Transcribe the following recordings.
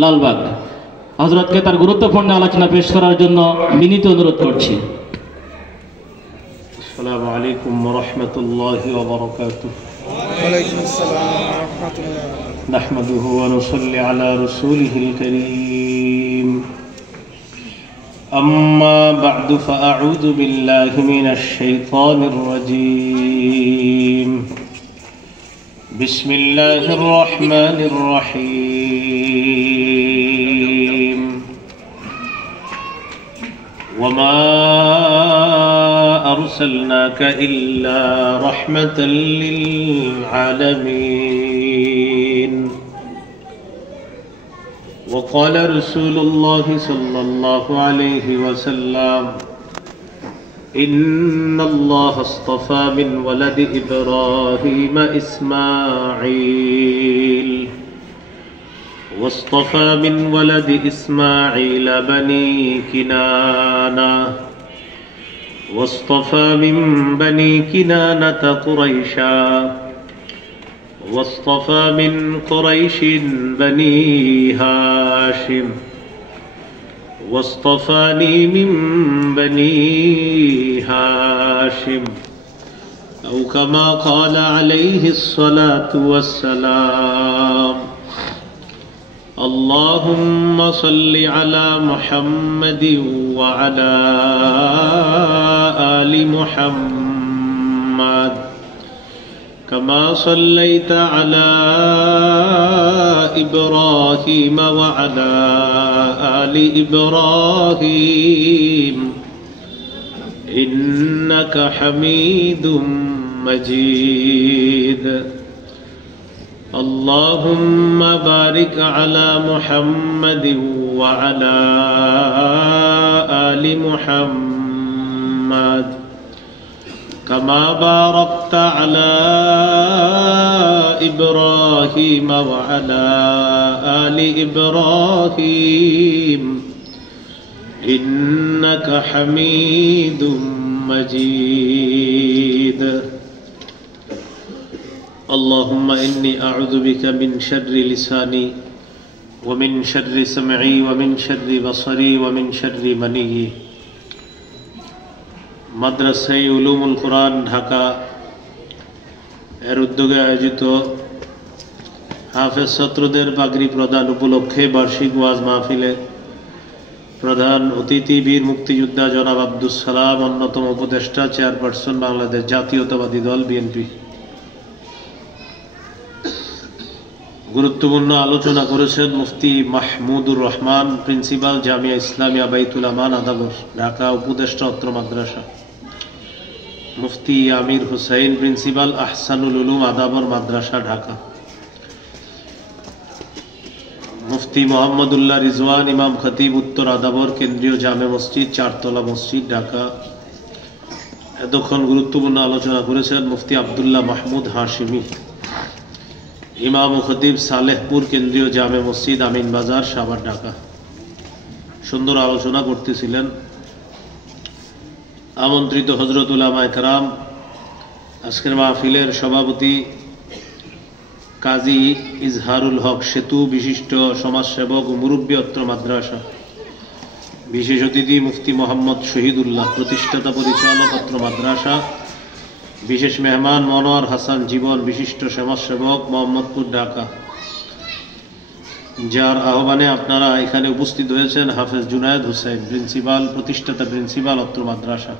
লালবাগ হযরতকে তার গুরুত্বপূর্ণ আলোচনা পেশ করার জন্য বিনীত অনুরোধ করছি। আসসালামু আলাইকুম ওয়া রাহমাতুল্লাহি ওয়া বারাকাতুহু। ওয়া আলাইকুম আসসালাম ওয়া রাহমাতুল্লাহ। নাহমাদুহু ওয়া নুসাল্লি আলা রাসূলিহিল কারীম। আম্মা বা'দু ফাআউযু বিল্লাহি মিনাশ শাইতানির রাজীম। বিসমিল্লাহির রহমানির রহিম। ওয়ামা أرسلناك إلا رحمة للعالمين. وقال رسول الله صلى الله عليه وسلم إن الله اصطفى من ولد إبراهيم إسماعيل واصطفى من ولد إسماعيل بني كنانة واصطفى من بني كنانة قريشا واصطفى من قريش بني هاشم واصطفاني من بني هاشم أو كما قال عليه الصلاة والسلام. اللهم صل على محمد وعلى آل محمد كما صليت على إبراهيم وعلى آل إبراهيم إنك حميد مجيد. اللهم بارك على محمد وعلى آل محمد كما باركت على إبراهيم وعلى آل إبراهيم إنك حميد مجيد. اللهم إني أعوذ بك من شر لساني ومن شر سمعي ومن شر بصري ومن شر مني. মাদ্রাসা উলুমুল কোরআন ঢাকা এর উদ্যোগে আয়োজিত হাফেজ ছাত্রদের পাগড়ি প্রদান উপলক্ষে বার্ষিক ওয়াজ মাহফিলে প্রধান অতিথি বীর মুক্তিযোদ্ধা জনাব আব্দুস সালাম, অন্যতম উপদেষ্টা, চেয়ারপারসন বাংলাদেশ জাতীয়তাবাদী দল বিএনপি, গুরুত্বপূর্ণ আলোচনা করেছেন মুফতি মাহমুদুর রহমান, প্রিন্সিপাল জামিয়া ইসলামিয়া বাইতুল আমান আদাবর ঢাকা, উপদেষ্টা অত্র মাদ্রাসা, মুফতি আমির হুসাইন, প্রিন্সিপাল আহসানুল উলুম আদাবর মাদ্রাসা ঢাকা, মুফতি মোহাম্মদুল্লাহ রিজওয়ান, ইমাম খতিব উত্তর আদাবর কেন্দ্রীয় জামে মসজিদ, চারতলা মসজিদ ঢাকা। এতক্ষণ গুরুত্বপূর্ণ আলোচনা করেছেন মুফতি আব্দুল্লাহ মাহমুদ হাশিমি, ইমাম ও খতিব সালেহপুর কেন্দ্রীয় জামে মসজিদ, আমিন বাজার, সাভার ঢাকা। সুন্দর আলোচনা করতেছিলেন আমন্ত্রিত হযরত উলামায়ে কেরাম। আজকের মাহফিলের সভাপতি কাজী ইজহারুল হক সেতু, বিশিষ্ট সমাজসেবক ও মুরব্বী অত্র মাদ্রাসা। বিশেষ অতিথি মুফতি মোহাম্মদ শহীদুল্লাহ, প্রতিষ্ঠাতা পরিচালক অত্র মাদ্রাসা। বিশেষ মেহমান মনোয়ার হাসান জীবন, বিশিষ্ট সমাজসেবক, মোহাম্মদপুর ঢাকা। যার আহ্বানে আপনারা এখানে উপস্থিত হয়েছেন হাফেজ জুনায়েদ হুসাইন, প্রিন্সিপাল, প্রতিষ্ঠাতা প্রিন্সিপাল অত্র মাদ্রাসা।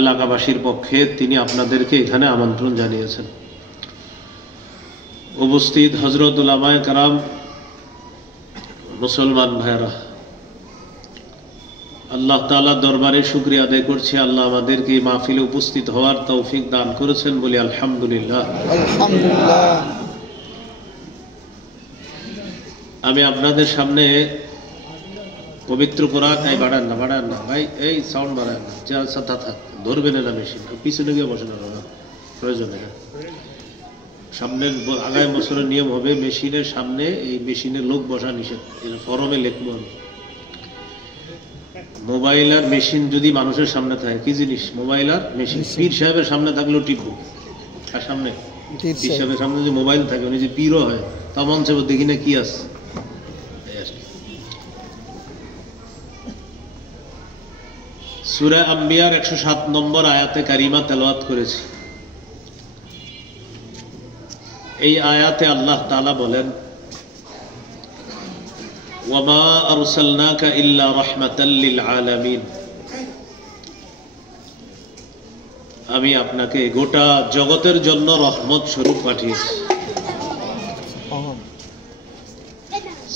এলাকাবাসীর পক্ষে তিনি আপনাদেরকে এখানে আমন্ত্রণ জানিয়েছেন। উপস্থিত হযরত উলামায়ে কেরাম, মুসলমান ভাইরা, আল্লাহ তাআলার দরবারে শুকরিয়া আদায় করছি। আল্লাহ আমাদেরকে এই মাহফিলে উপস্থিত হওয়ার তৌফিক দান করেছেন, বলি আলহামদুলিল্লাহ। আলহামদুলিল্লাহ। আমি আপনাদের সামনে পবিত্র কোরআন, এই বাড়ান না ভাই, এই সাউন্ড বাড়ান না, যা সাথে থাক, ধরবেন না মেশিন, পিছনে গিয়ে বসে না, প্রয়োজন নেই। সামনের আগামী বছরের নিয়ম হবে মেশিনের সামনে এই মেশিনে লোক বসা নিষেধ, ফরমে লিখবো আমি। মোবাইল আর মেশিন যদি মানুষের সামনে থাকে, কি জিনিস মোবাইল আর মেশিন? পীর সাহেবের সামনে থাকলেও টিপবো, আর সামনে পীর সাহেবের সামনে যদি মোবাইল থাকে, উনি যে পীরও হয়, তা মন চাইব দেখি না কি আছে, সূরা আম্বিয়ার 107 নম্বর আয়াতে কারিমা তেলাওয়াত করেছি। এই আয়াতে আল্লাহ তাআলা বলেন, ওয়ামা আরসালনাকা ইল্লা রাহমাতাল লিল আলামিন, আমি আপনাকে গোটা জগতের জন্য রহমত স্বরূপ পাঠিয়েছি।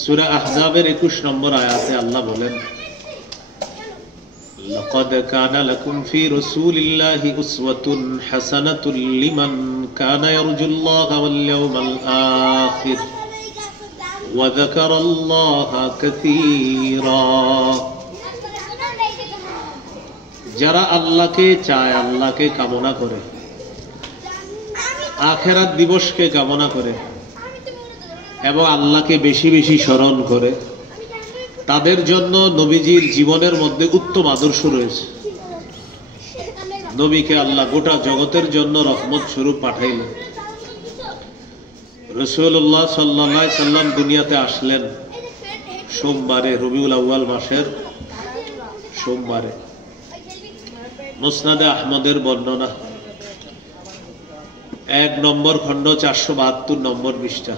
সূরা আহজাবের 21 নম্বর আয়াতে আল্লাহ বলেন, লাকাদ কানা লাকুম ফি রাসূলিল্লাহি উসওয়াতুন হাসানাতুল লিমান কানা ইয়ারজুল্লাহা ওয়াল ইয়াওমাল আখির ওয়া যাকারাল্লাহা কাসীরা। যারা আল্লাহকে চায়, আল্লাহকে কামনা করে, আখিরাত দিবসকে কামনা করে এবং আল্লাহকে বেশি বেশি স্মরণ করে, তাদের জন্য নবীজির জীবনের মধ্যে উত্তম আদর্শ রয়েছে। নবীকে আল্লাহ গোটা জগতের জন্য রহমত স্বরূপ পাঠাইলেন। রাসূলুল্লাহ সাল্লাল্লাহু আলাইহি সাল্লাম দুনিয়াতে আসলেন সোমবারে, রবিউল আউয়াল মাসের সোমবারে। মুসনাদে আহমদের বর্ণনা, 1 নম্বর খণ্ড 472 নম্বর পৃষ্ঠা।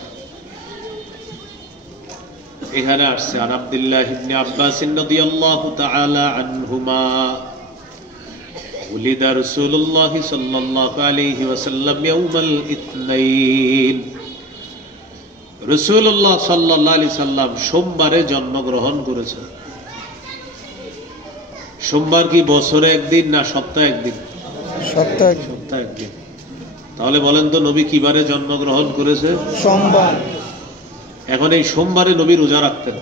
এখানে আসছে, আন আব্দুল্লাহ ইবনে আব্বাস রাদিয়াল্লাহু তাআলা আনহুমা উলিদা রাসূলুল্লাহ সাল্লাল্লাহু আলাইহি ওয়াসাল্লাম ইয়াউমাল ইতনাইন। রাসূলুল্লাহ সাল্লাল্লাহু আলাইহি সাল্লাম সোমবারে জন্মগ্রহণ করেছেন। সোমবার কি বছরে একদিন না সপ্তাহে একদিন? সপ্তাহে একদিন। তাহলে বলেন তো নবী কি বারে জন্মগ্রহণ করেছে? সোমবার। এখন এই সোমবারে নবী রোজা রাখতেন।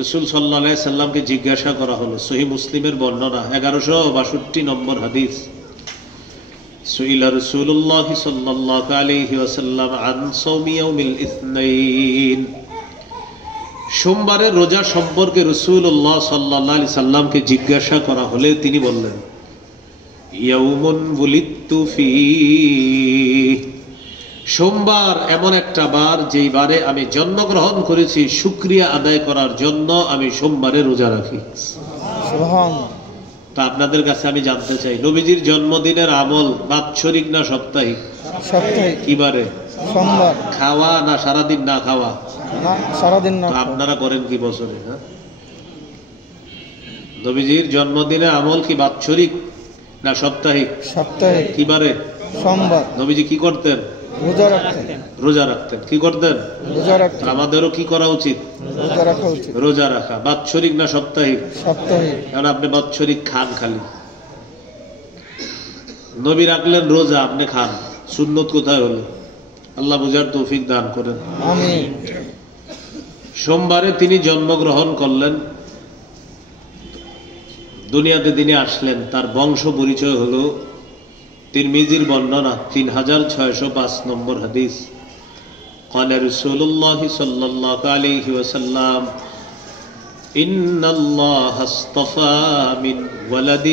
রাসূল সাল্লাল্লাহু আলাইহি সাল্লামকে জিজ্ঞাসা করা হলো, সহিহ মুসলিমের বর্ণনা 1162 নম্বর হাদিস, সুইলা রাসূলুল্লাহ সাল্লাল্লাহু আলাইহি ওয়াসাল্লাম আন সাওমি ইয়াউমিল ইসনাইন। সোমবারের রোজা সম্পর্কে রাসূলুল্লাহ সাল্লাল্লাহু আলাইহি সাল্লামকে জিজ্ঞাসা করা হলে তিনি বললেন, ইয়াউমুন বুলিতু ফীহি, সোমবার এমন একটা বার যেই বারে আমি জন্মগ্রহণ করেছি, শুকরিয়া আদায় করার জন্য আমি সোমবারে রোজা রাখি। সুবহানাল্লাহ। তা আপনাদের কাছে আমি জানতে চাই, নবীজির জন্মদিনের আমল বাৎসরিক না সাপ্তাহিক? সাপ্তাহিক। কি বারে? সোমবার। খাওয়া না সারাদিন না খাওয়া? না, সারাদিন না। আপনারা করেন কি বছরে? হ্যাঁ, নবীজির জন্মদিনের আমল কি বাৎসরিক না সাপ্তাহিক? সাপ্তাহিক। কি বারে? সোমবার। নবীজি কি করতেন? রোজা রাখতেন। রোজা রাখতেন। কি করতেন? রোজা রাখতেন। আমাদেরও কি করা উচিত? রোজা রাখা উচিত। রোজা রাখা। বাৎসরিক না সাপ্তাহিক? সাপ্তাহিক। কারণ আপনি বাৎসরিক খান খালি, নবী রাখলেন রোজা, আপনি খান, সুন্নত কোথায় হলো? আল্লাহ বুঝার তৌফিক দান করেন, আমিন। সোমবারে তিনি জন্মগ্রহণ করলেন, দুনিয়াতে তিনি আসলেন। তার বংশ পরিচয় হলো তিরমিজির বর্ণনা 3605 নম্বর হাদিস, قال رسول الله صلى الله عليه وسلم إن الله اصطفى من ولد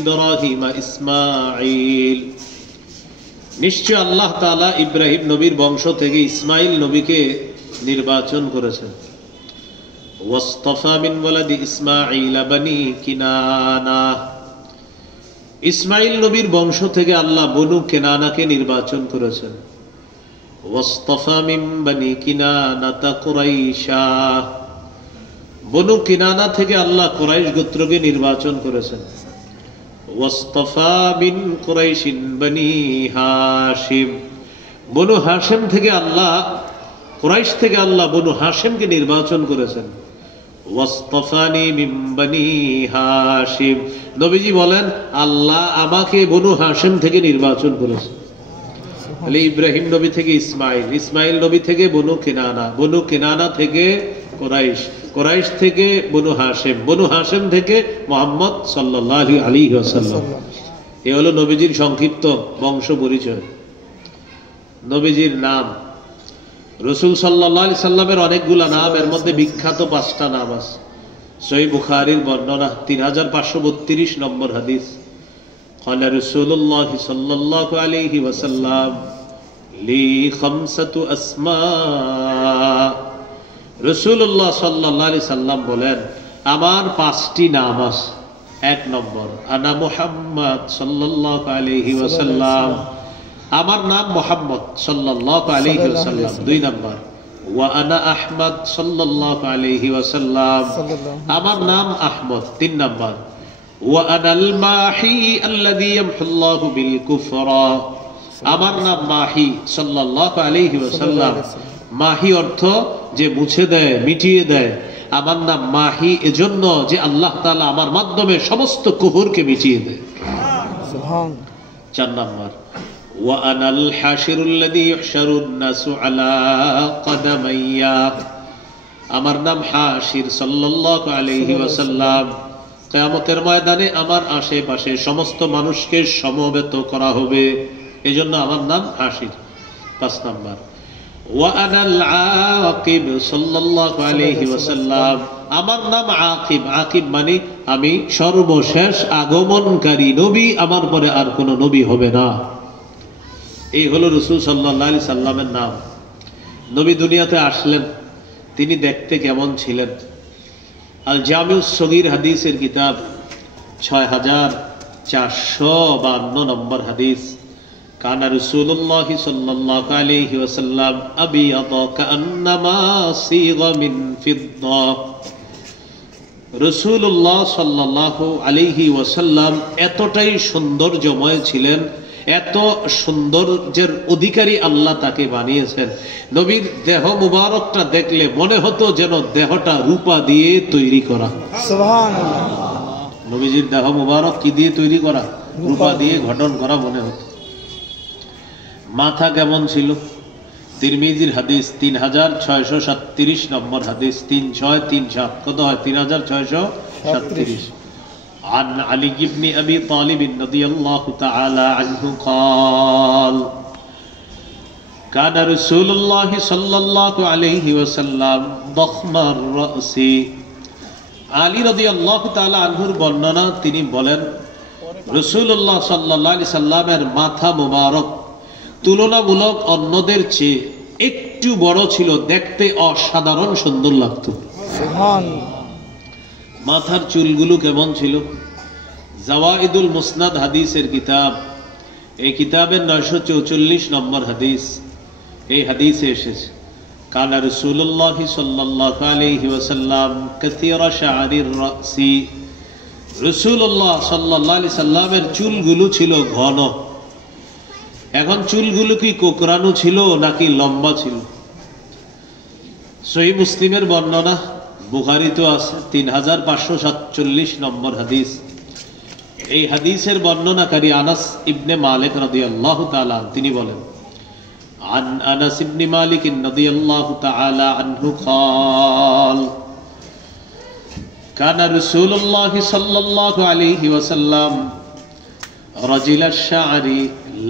إبراهيم إسماعيل। নিশ্চয় আল্লাহ তাআলা ইব্রাহিম নবীর বংশ থেকে ইসমাইল নবীকে নির্বাচন করেছেন। ওয়াসতাফা মিন ওয়ালাদি ইসমাঈল বানি কিনানা, ইসমাইল নবীর বংশ থেকে আল্লাহ বনু কেনানাকে নির্বাচন করেছেন। ওয়াসতাফা মিন বানি কিনানাতা কুরাইশা, বনু কিনানা থেকে আল্লাহ কুরাইশ গোত্রকে নির্বাচন করেছেন। ওয়াসতাফা মিন কুরাইশিন বানি হাশিম, বনু হাশিম থেকে আল্লাহ, কুরাইশ থেকে আল্লাহ বনু হাশিমকে নির্বাচন করেছেন। ওয়াসতাফানি মিন বানি হাশিম, নবীজি বলেন আল্লাহ আমাকে বনু হাশিম থেকে নির্বাচন করেছেন। তাহলে ইব্রাহিম নবী থেকে ইসমাইল, ইসমাইল নবী থেকে বনু কিনানা, বনু কিনানা থেকে কুরাইশ, কুরাইশ থেকে বনু হাশিম, বনু হাশিম থেকে মুহাম্মদ সাল্লাল্লাহু আলাইহি ওয়াসাল্লাম। এই হলো নবীজির সংক্ষিপ্ত বংশ পরিচয়। নবীজির নাম, রাসূল সাল্লাল্লাহু আলাইহি সাল্লামের অনেকগুলা নাম, এর মধ্যে বিখ্যাত 5টা নাম আছে। সহিহ বুখারীর বর্ণনা 3532 নম্বর হাদিস, قال رسول الله صلى الله عليه وسلم لي 5 أسماء। রাসূলুল্লাহ সাল্লাল্লাহু আলাইহি সাল্লাম বলেন আমার 5টি নাম আছে। এক নম্বর, আনা মুহাম্মদ সাল্লাল্লাহু আলাইহি ওয়াসাল্লাম, আমার নাম মুহাম্মদ সাল্লাল্লাহু আলাইহি ওয়াসাল্লাম। দুই নম্বর, ওয়া আনা আহমদ সাল্লাল্লাহু আলাইহি ওয়াসাল্লাম, আমার নাম আহমদ। তিন নম্বর, ওয়া আনাল মাহি আল্লাযী ইয়ামহুল্লাহু বিল কুফরা, আমার নাম মাহি সাল্লাল্লাহু আলাইহি ওয়াসাল্লাম। মাহি অর্থ যে মুছে দেয়, মিটিয়ে দেয়। আমার নাম মাহি এজন্য যে আল্লাহ তাআলা আমার মাধ্যমে সমস্ত কুফরকে মিটিয়ে দেয়। সুবহানাল্লাহ। চার নম্বর, ওয়া আনাল হাশিরুল্লাযী ইহশারুন নাসু আলা কদামাইয়া, আমার নাম হাশির সাল্লাল্লাহু আলাইহি ওয়াসাল্লাম। কিয়ামতের ময়দানে আমার আশেপাশে সমস্ত মানুষকে সমবেত করা হবে, এজন্য আমার নাম হাশির। পাঁচ নম্বর, ওয়া আনাল আকিব সাল্লাল্লাহু আলাইহি ওয়াসাল্লাম, আমার নাম আকিব। আকিব মানে আমি সর্বশেষ আগমনকারী নবী, আমার পরে আর কোনো নবী হবে না। এই হলো রাসূল সাল্লাল্লাহু আলাইহি সাল্লামের নাম। নবী দুনিয়াতে আসলেন, তিনি দেখতে কেমন ছিলেন? আল জামিউস সগীর হাদিসের কিতাব 6452 নম্বর হাদিস, কানা রাসূলুল্লাহ সাল্লাল্লাহু আলাইহি ওয়াসাল্লাম আবিয়াদা কান্নামা সিগা মিন ফিদ্দা। রাসূলুল্লাহ সাল্লাল্লাহু আলাইহি ওয়াসাল্লাম এতটাই সৌন্দর্যময় ছিলেন, এত সৌন্দর্যের অধিকারী আল্লাহ তাকে বানিয়েছেন। নবীর দেহ মুবারকটা দেখলে মনে হতো যেন দেহটা রূপা দিয়ে তৈরি করা। সুবহানাল্লাহ। নবীজির দেহ মুবারক কি দিয়ে তৈরি করা? রূপা দিয়ে গঠন করা মনে হতো। মাথা কেমন ছিল? তিরমিজির হাদিস 3637 নম্বর হাদিস, 3637, কত হয়? 3637। عن علي بن أبي طالب رضي الله تعالى عنه قال كان رسول الله صلى الله عليه وسلم ضخم الرأس। আলী রাদিয়াল্লাহু তাআলা আনহুর বর্ণনা, তিনি বলেন রাসূলুল্লাহ সাল্লাল্লাহু আলাইহি সাল্লামের মাথা মুবারক তুলনামূলক অন্যদের চেয়ে একটু বড় ছিল, দেখতে অসাধারণ সুন্দর লাগতো। সুবহানাল্লাহ। মাথার চুলগুলো কেমন ছিল? জাওয়াইদুল মুসনাদ হাদিসের কিতাব, এই কিতাবের 944 নম্বর হাদিস, এই হাদিসে এসেছে কানা রাসূলুল্লাহ সাল্লাল্লাহু আলাইহি ওয়াসাল্লাম কাসীরা শাআরির রাসি, রাসূলুল্লাহ সাল্লাল্লাহু আলাইহি সাল্লামের চুলগুলো ছিল ঘন। এখন চুলগুলো কি কোকড়ানো ছিল নাকি লম্বা ছিল? সহিহ মুসলিমের বর্ণনা, বুখারীতে আছে 3547 নম্বর হাদিস। এই হাদিসের বর্ণনাকারী আনাস ইবনে মালিক রাদিয়াল্লাহু তাআলা, তিনি বলেন عن أنس بن مالك رضي الله تعالى عنه قال كان رسول الله صلى الله عليه وسلم رجل الشعر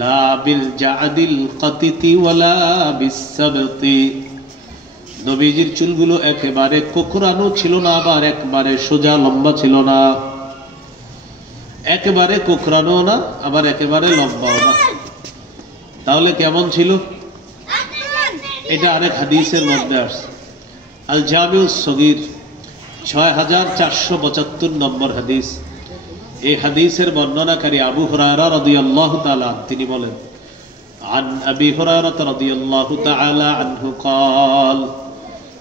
لا بالجعد القطط ولا بالسبط। নবীজির চুলগুলো একেবারে কোকড়ানো ছিল না, আবার একবারে সোজা লম্বা ছিল না। একেবারে কোকড়ানো না, আবার একেবারে লম্বাও না। তাহলে কেমন ছিল? এটা আরেক হাদিসের মধ্যে আসছে, আল জামিউস সগীর 6475 নম্বর হাদিস। এই হাদিসের বর্ণনাকারী আবু হুরায়রা রাদিয়াল্লাহু তাআলা, তিনি বলেন عن أبي هريرة رضي الله تعالى عنه قال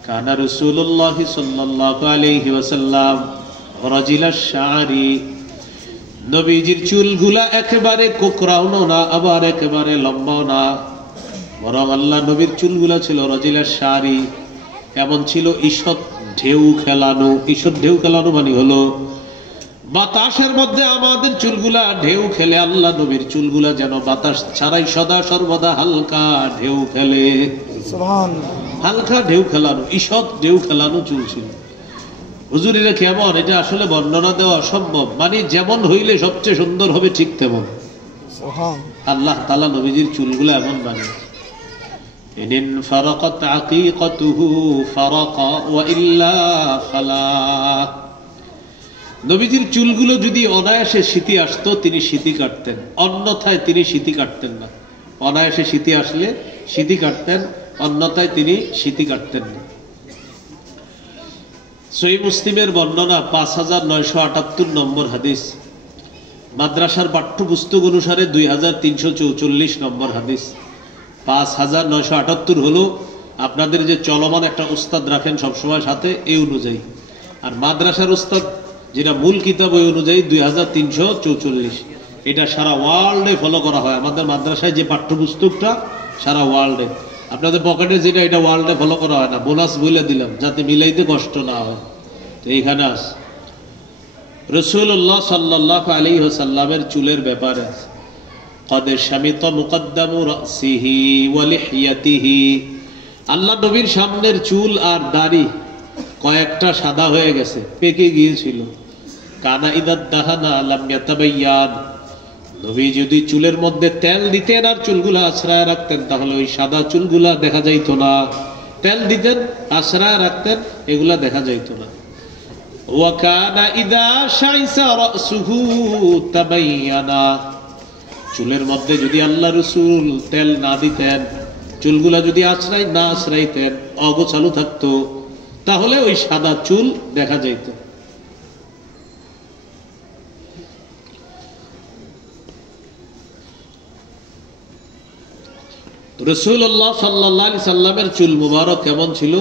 كان رسول الله صلى الله عليه وسلم رجل الشعر। নবীজির চুলগুলা একেবারে কোকড়ানো না, আবার একেবারে লম্বাও না, বরং আল্লাহ নবীর চুলগুলা ছিল রজিলার শাড়ি। কেমন ছিল? ঈষৎ ঢেউ খেলানো। ঈষৎ ঢেউ খেলানো মানে হলো বাতাসের মধ্যে আমাদের চুলগুলা ঢেউ খেলে, আল্লাহ নবীর চুলগুলা যেন বাতাস ছাড়াই সদা সর্বদা হালকা ঢেউ খেলে। সুবহানাল্লাহ। হালকা ঢেউ খেলানো, ঈষৎ ঢেউ খেলানো চুল ছিল। হুজুর এটা কেমন? এটা আসলে বর্ণনা দেওয়া অসম্ভব। মানে যেমন হইলে সবচেয়ে সুন্দর হবে ঠিক তেমন। সুবহানাল্লাহ। আল্লাহ তাআলা নবীজির চুলগুলো এমন বানিয়েছে, ইন ফারাকাত আকিকাতুহু ফারাকা ওয়া ইল্লা ফালা। নবীজির চুলগুলো যদি অনায়াসে শীতি আসতো, তিনি শীতি কাটতেন, অন্যথায় তিনি শীতি কাটতেন না। অনায়াসে শীতি আসলে শীতি কাটতেন, অন্যথায় তিনি শীতি কাটতেন না। সহিহ মুসলিমের বর্ণনা 5978 নম্বর হাদিস, মাদ্রাসার পাঠ্যপুস্তক অনুসারে 2344 নম্বর হাদিস। 5978 হলো আপনাদের যে চলমান একটা উস্তাদ রাখেন সবসময় সাথে, এই অনুযায়ী। আর মাদ্রাসার উস্তাদ যেটা মূল কিতাব ওই অনুযায়ী 2344। এটা সারা ওয়ার্ল্ডে ফলো করা হয়। আমাদের মাদ্রাসায় যে পাঠ্যপুস্তকটা সারা ওয়ার্ল্ডে, আপনাদের পকেটে যেটা এটা ওয়ার্ল্ডে ফলো করা হয় না। বোনাস বলে দিলাম যাতে মিলাইতে কষ্ট না হয়। তো এইখানে আস রাসূলুল্লাহ সাল্লাল্লাহু আলাইহি ওয়াসাল্লামের চুলের ব্যাপারে قد شمط مقدم رأسه ولحيته, আল্লাহ নবীর সামনের চুল আর দাড়ি কয়েকটা সাদা হয়ে গেছে, পেকে গিয়েছিল। কানা ইদাদ দাহানা লাম ইয়াতাবায়ান, নবী যদি চুলের মধ্যে তেল দিতেন আর চুলগুলা আশ্রয় রাখতেন তাহলে ওই সাদা চুলগুলা দেখা যাইতো না। তেল দিতেন, আশ্রয় রাখতেন, এগুলা দেখা যাইতো না। ওয়া কানা ইদা শাইসা রাসুহু তাবায়ানা, চুলের মধ্যে যদি আল্লাহ রাসূল তেল না দিতেন, চুলগুলা যদি আশ্রয় না আশ্রাইতেন, অগোছালো থাকতো, তাহলে ওই সাদা চুল দেখা যাইত। রাসূলুল্লাহ সাল্লাল্লাহু আলাইহি সাল্লামের চুল মুবারক কেমন ছিল?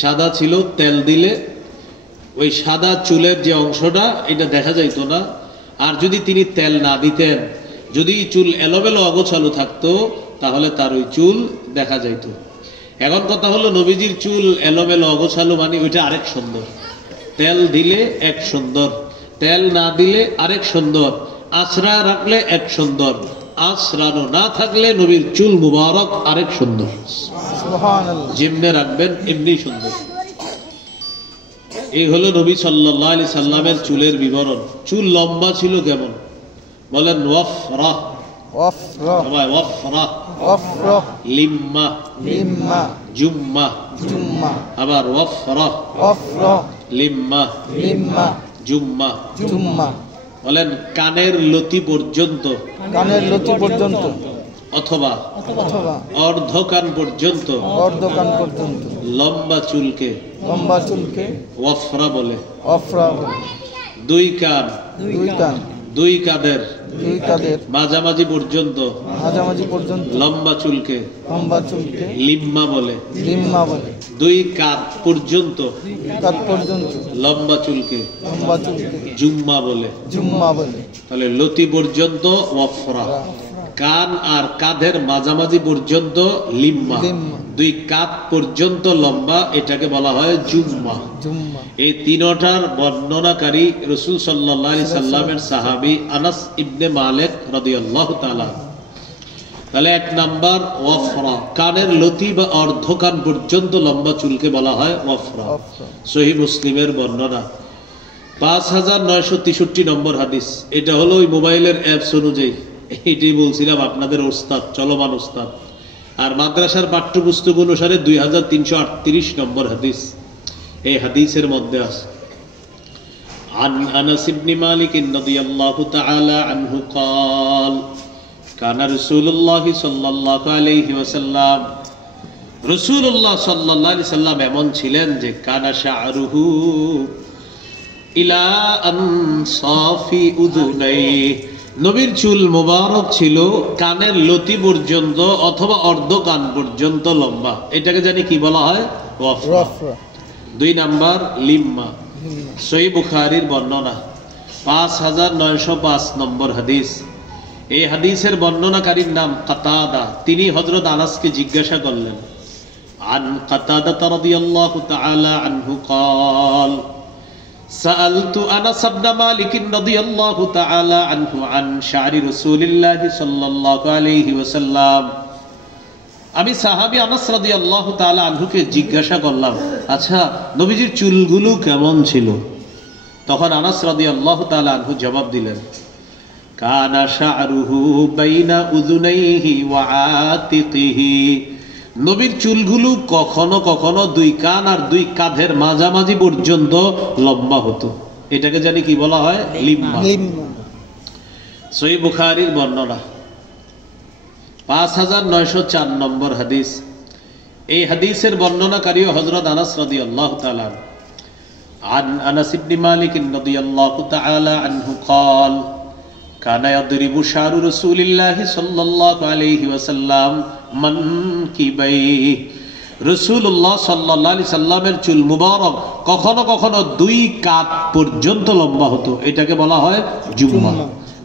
সাদা ছিল। তেল দিলে ওই সাদা চুলের যে অংশটা এটা দেখা যাইত না। আর যদি তিনি তেল না দিতেন, যদি চুল এলোমেলো অগোছালো থাকতো, তাহলে তার ওই চুল দেখা যাইত। এখন কথা হলো, নবীজির চুল এলোমেলো অগোছালো মানে ওইটা আরেক সুন্দর। তেল দিলে এক সুন্দর, তেল না দিলে আরেক সুন্দর, আশ্রা রাখলে এক সুন্দর, আশ্রানো না থাকলে নবীর চুল মুবারক আরেক সুন্দর। সুবহানাল্লাহ। যেমনে রাখবেন এমনি সুন্দর। এই হলো নবী সাল্লাল্লাহু আলাইহি সাল্লামের চুলের বিবরণ। চুল লম্বা ছিল কেমন বলেন? ওয়াফরা, ওয়াফরা, ওয়াফরা, ওয়াফরা, লিম্মা, লিম্মা, জুম্মা, জুম্মা, আবার ওয়াফরা, ওয়াফরা, লিম্মা, লিম্মা, জুম্মা। জুম্মা, বলেন কানের লতি পর্যন্ত, কানের লতি পর্যন্ত, অথবা অথবা অর্ধ কান পর্যন্ত অর্ধকান পর্যন্ত লম্বা চুলকে লম্বা চুলকে ওয়াফরা বলে। ওয়াফরা বলে। দুই কান, দুই কান, দুই কাঁধের দুই কাঁধের মাঝামাঝি পর্যন্ত মাঝামাঝি পর্যন্ত লম্বা চুলকে লম্বা চুলকে লিম্মা বলে। লিম্মা বলে। দুই কাঁধ পর্যন্ত কাঁধ পর্যন্ত লম্বা চুলকে লম্বা চুলকে জুম্মা বলে। জুম্মা বলে। তাহলে লতি পর্যন্ত ওয়াফরা, কান আর কাঁধের মাঝামাঝি পর্যন্ত লিম্মা, লিম্মা। দুই কাঁধ পর্যন্ত লম্বা, এটাকে বলা হয় জুম্মা। জুম্মা। এই তিনটার বর্ণনাকারী রাসূল সাল্লাল্লাহু আলাইহি সাল্লামের সাহাবী আনাস ইবনে মালিক রাদিয়াল্লাহু তাআলা। তাহলে এক নাম্বার ওয়াফরা, কানের লতি বা অর্ধ কান পর্যন্ত লম্বা চুলকে বলা হয় ওয়াফরা। ওয়াফরা। সহিহ মুসলিমের বর্ণনা 5963 নম্বর হাদিস। এটা হলো ওই মোবাইলের অ্যাপস অনুযায়ী, এটাই বলছিলাম আপনাদের ওস্তাদ, চলমান ওস্তাদ। আর মাদ্রাসার পাঠ্যপুস্তক অনুসারে 2338 নম্বর হাদিস। এই হাদিসের মধ্যে আছে عن أنس بن مالك رضي الله تعالى عنه قال كان رسول الله صلى الله عليه وسلم, রাসূলুল্লাহ সাল্লাল্লাহু আলাইহি সাল্লাম এমন ছিলেন যে কানা শা'রুহু ইলা আনসাফি উযুনাই, নবীর চুল মোবারক ছিল কানের লতি পর্যন্ত অথবা অর্ধ কান পর্যন্ত লম্বা। এটাকে জানি কি বলা হয়? ওয়াফরা। ওয়াফরা। দুই নাম্বার লিম্মা। সহিহ বুখারীর বর্ণনা 5905 নম্বর হাদিস। এই হাদিসের বর্ণনাকারীর নাম কাতাদা। তিনি হযরত আনাসকে জিজ্ঞাসা করলেন, আন কাতাদা রাদিয়াল্লাহু তাআলা আনহু قال سألت أنس بن مالك رضي الله تعالى عنه عن شعر رسول الله صلى الله عليه وسلم, আমি সাহাবী আনাস রাদিয়াল্লাহু তাআলা আনহুকে জিজ্ঞাসা করলাম, আচ্ছা নবীজির চুলগুলো কেমন ছিল? তখন আনাস রাদিয়াল্লাহু তাআলা আনহু জবাব দিলেন, কানা শা'রুহু বাইনা উযুনাইহি ওয়া আতিকিহি, নবীর চুলগুলো কখনো কখনো দুই কান আর দুই কাঁধের মাঝামাঝি পর্যন্ত লম্বা হতো। এটাকে জানি কি বলা হয়? লিম্মা। লিম্মা। সহিহ বুখারীর বর্ণনা 5904 নম্বর হাদিস। এই হাদিসের বর্ণনাকারী হযরত আনাস রাদিয়াল্লাহু তাআলা। عن أنس بن مالك رضي الله تعالى عنه قال كان يضرب شعر رسول الله صلى الله عليه وسلم منكبيه রাসূলুল্লাহ সাল্লাল্লাহু আলাইহি সাল্লামের চুল মুবারক কখনো কখনো 2 কাঁধ পর্যন্ত লম্বা হতো, এটাকে বলা হয় জুম্মা।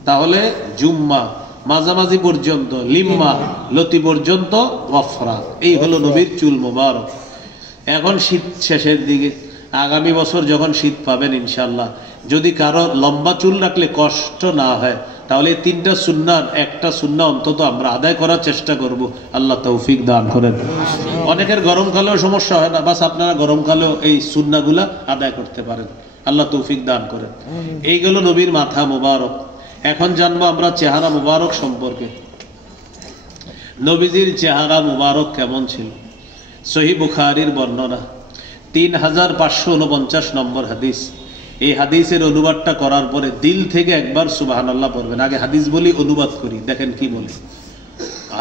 তাহলে জুম্মা মাঝামাঝি পর্যন্ত, লিম্মা লতি পর্যন্ত, ওয়াফরা, এই হলো নবীর চুল মুবারক। এখন শীত শেষের দিকে, আগামী বছর যখন শীত পাবেন ইনশাআল্লাহ, যদি কারো লম্বা চুল রাখলে কষ্ট না হয়, তাহলে 3টা সুন্নার একটা সুন্না অন্তত আমরা আদায় করার চেষ্টা করব। আল্লাহ তৌফিক দান করেন। অনেকের গরমকালেও সমস্যা হয় না, বাস আপনারা গরমকালেও এই সুন্নাগুলা আদায় করতে পারেন। আল্লাহ তৌফিক দান করেন। এইগুলো নবীর মাথা মুবারক। এখন জানবো আমরা চেহারা মুবারক সম্পর্কে। নবীজির চেহারা মুবারক কেমন ছিল? সহিহ বুখারীর বর্ণনা 3549 নম্বর হাদিস। এই হাদিসের অনুবাদটা করার পরে দিল থেকে একবার সুবহানাল্লাহ পড়বেন। আগে হাদিস বলি, অনুবাদ করি, দেখেন কি বলে।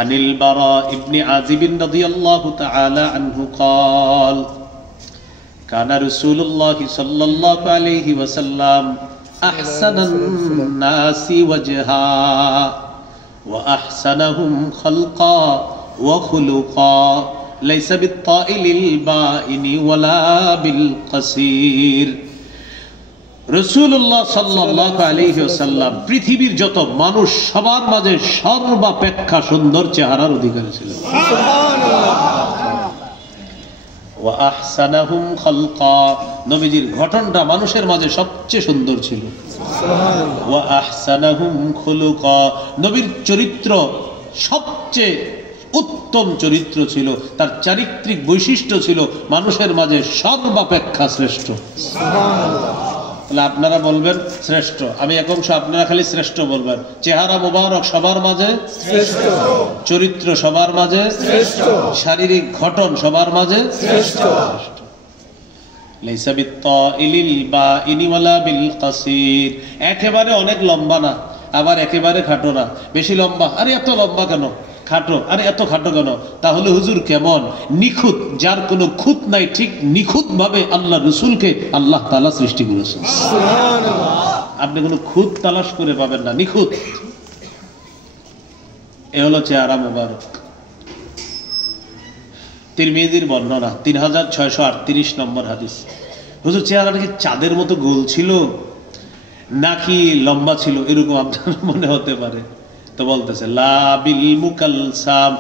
আনিল বারা ইবনে আজিব রাদিয়াল্লাহু তাআলা আনহু قال কানা রাসূলুল্লাহ সাল্লাল্লাহু আলাইহি ওয়াসাল্লাম আহসানান নাসি ওয়াজহা ওয়া আহসানাহুম খালকা ওয়া খুলুকা লাইসা বিত্তাইলিল বাইনি ওয়ালা বিল কাসীর। রাসূলুল্লাহ সাল্লাল্লাহু আলাইহি ওয়াসাল্লাম পৃথিবীর যত মানুষ সবার মাঝে সর্বাপেক্ষা সুন্দর চেহারার অধিকারী ছিলেন। ওয়া আহসানাহুম খালকা, নবীজির গঠনটা মানুষের মাঝে সবচেয়ে সুন্দর ছিল। ওয়া আহসানাহুম খুলুকা, নবীর চরিত্র সবচেয়ে উত্তম চরিত্র ছিল, তার চারিত্রিক বৈশিষ্ট্য ছিল মানুষের মাঝে সর্বাপেক্ষা শ্রেষ্ঠ। তাহলে আপনারা বলবেন শ্রেষ্ঠ, আমি এক অংশ আপনারা খালি শ্রেষ্ঠ বলবেন। চেহারা মুবারক সবার মাঝে শ্রেষ্ঠ, চরিত্র সবার মাঝে শ্রেষ্ঠ, শারীরিক গঠন সবার মাঝে শ্রেষ্ঠ। লাইসা বিত্তাইলিল বাইনি ওয়ালা বিল কাসীর, একেবারে অনেক লম্বা না, আবার একেবারে খাটো না। বেশি লম্বা, আরে এত লম্বা কেন? খাটো, আরে এত খাটো কেন? তাহলে হুজুর কেমন? নিখুঁত, যার কোনো খুঁত নাই, ঠিক নিখুঁত ভাবে আল্লাহ রসুলকে আল্লাহ তাআলা সৃষ্টি করেছেন। আপনি কোনো খুঁত তালাশ করে পাবেন না, নিখুঁত। এ হলো চেহারা মুবারক। তিরমিজির বর্ণনা 3638 নম্বর হাদিস। হুজুর চেহারাটা কি চাঁদের মতো গোল ছিল নাকি লম্বা ছিল, এরকম আপনার মনে হতে পারে। তো বলতেছে লা বিল মুকালসাম,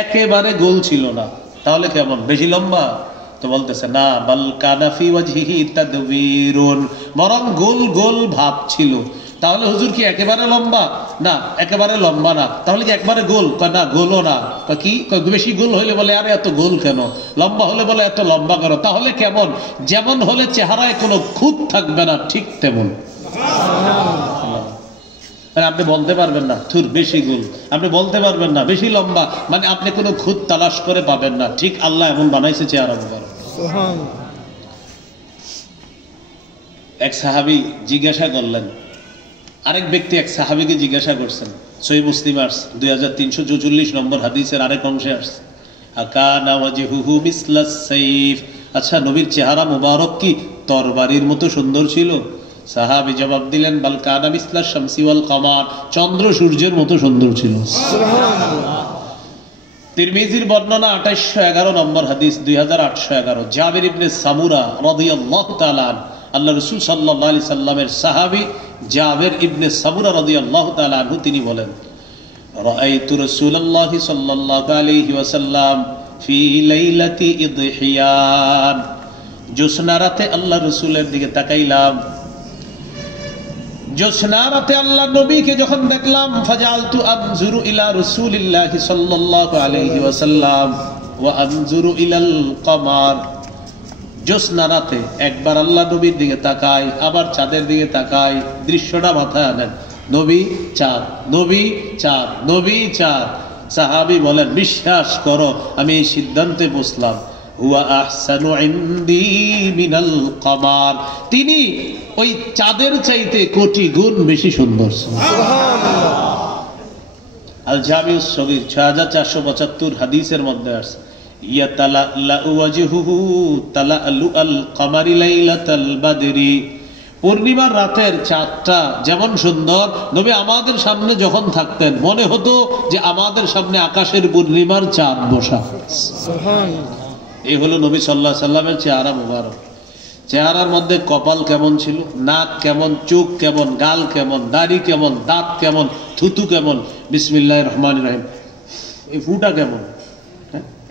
একেবারে গোল ছিল না। তাহলে কেমন? বেশি লম্বা? তো বলতেছে না, বাল কানা ফি ওয়াজহিহি তাদবীরুন, বরং গোল গোল ভাব ছিল। তাহলে হুজুর কি একেবারে লম্বা? না, একেবারে লম্বা না। তাহলে কি একবারে গোল? কয় না, গোলও না। কয় কি? কয় বেশি গোল হইলে বলে আরে এত গোল কেন, লম্বা হলে বলে এত লম্বা কেন। তাহলে কেমন? যেমন হলে চেহারায় কোনো খুঁত থাকবে না, ঠিক তেমন। আপনি বলতে পারবেন না থুর বেশি গোল, আপনি বলতে পারবেন না বেশি লম্বা, মানে আপনি কোনো খুঁত তালাশ করে পাবেন না। ঠিক আল্লাহ এমন বানাইছে চেহারা মুবারক। এক সাহাবী জিজ্ঞাসা করলেন, আরেক ব্যক্তি এক সাহাবীকে জিজ্ঞাসা করছেন। সহিহ মুসলিম 2344 নম্বর হাদিসের আরেক অংশে আসছে, আকানা ওয়াজহুহু মিসলাস সাইফ, আচ্ছা নবীর চেহারা মুবারক কি তরবারির মতো সুন্দর ছিল? সাহাবী জবাব দিলেন, বাল কানা মিসলাস শামসি ওয়াল কামার, চন্দ্র সূর্যের মতো সুন্দর ছিল। সুবহানাল্লাহ। তিরমিজির বর্ণনা 2811 নম্বর হাদিস, 2811, জাবির ইবনে সামুরা রাদিয়াল্লাহু তাআলা আল্লাহ রাসূল সাল্লাল্লাহু আলাইহি সাল্লামের সাহাবী জাবির ইবনে সামুরা রাদিয়াল্লাহু তাআলা আনহু তিনি বলেন, রাআইতু রাসূলুল্লাহি সাল্লাল্লাহু আলাইহি ওয়াসাল্লাম ফি লাইলাতি ইদহিয়ান, জ্যোৎস্না রাতে আল্লাহ রাসূলের দিকে তাকাইলাম। জ্যোৎস্না রাতে আল্লাহ নবীকে যখন দেখলাম, ফাজালতু আনজুরু ইলা রাসূলিল্লাহি সাল্লাল্লাহু আলাইহি ওয়াসাল্লাম ওয়া আনজুরু ইলাল কামার, জ্যোৎস্না রাতে একবার আল্লাহ নবীর দিকে তাকাই, আবার চাঁদের দিকে তাকাই, দৃশ্যটা মাথায় আনেন, নবী চাঁদ, নবী চাঁদ, নবী চাঁদ। সাহাবী বলেন, বিশ্বাস করো আমি এই সিদ্ধান্তে পৌঁছলাম, হুয়া আহসানু ইনদি মিনাল কামার, তিনি ওই চাঁদের চাইতে কোটি গুণ বেশি সুন্দর। সুবহানাল্লাহ। আল জামিউস সগীর 6475 হাদিসের মধ্যে আছে, ইয়াতালাল্লাউ ওয়াজহুহু তালাল্লুআল কামারি লাইলাতাল বাদরি। পূর্ণিমার রাতের চাঁদটা যেমন সুন্দর, নবী আমাদের সামনে যখন থাকতেন মনে হতো যে আমাদের সামনে আকাশের পূর্ণিমার চাঁদ বসা। এই হলো নবী সাল্লাল্লাহু আলাইহি সাল্লামের চেহারা মুবারক। চেহারার মধ্যে কপাল কেমন ছিল, নাক কেমন, চোখ কেমন, গাল কেমন, দাড়ি কেমন, দাঁত কেমন, থুতু কেমন, বিসমিল্লাহির রহমানির রহিম এই ফুটা কেমন,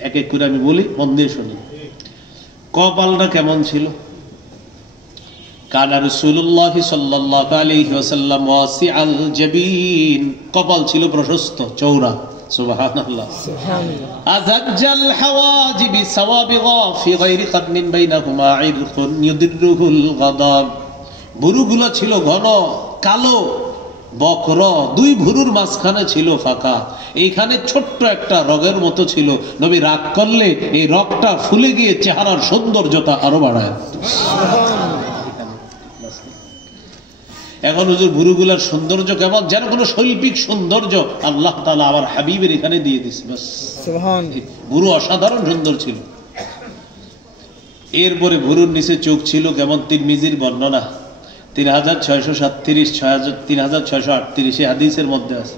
এক এক করে আমি বলি, মন দিয়ে শুনি। কপালটা কেমন ছিল? কানা রাসূলুল্লাহ সাল্লাল্লাহু আলাইহি ওয়াসাল্লাম ওয়াসিআল জাবিন, কপাল ছিল প্রশস্ত চওড়া। সুবহানাল্লাহ। আযাজ্জাল হাওয়াজিবি সাওয়াবিগা ফি গায়রি কাদনিন বাইনাহুমা ইরকুন ইউদিরুহুল গাদাব, ভুরুগুলো ছিল ঘন কালো বক্র, দুই ভুরুর মাঝখানে ছিল ফাঁকা, এইখানে ছোট্ট একটা রগের মতো ছিল। নবী রাগ করলে এই রগটা ফুলে গিয়ে চেহারার সৌন্দর্যতা আরো বাড়ায়। এখন হুজুর ভুরুগুলার সৌন্দর্য কেমন, যেন কোনো শৈল্পিক সৌন্দর্য আল্লাহ তাআলা আমার হাবিবের এখানে দিয়ে দিয়েছে। বাস ভুরু অসাধারণ সুন্দর ছিল। এরপরে ভুরুর নিচে চোখ ছিল কেমন, তিরমিজির বর্ণনা 3637 3638 হাদিসের মধ্যে আছে।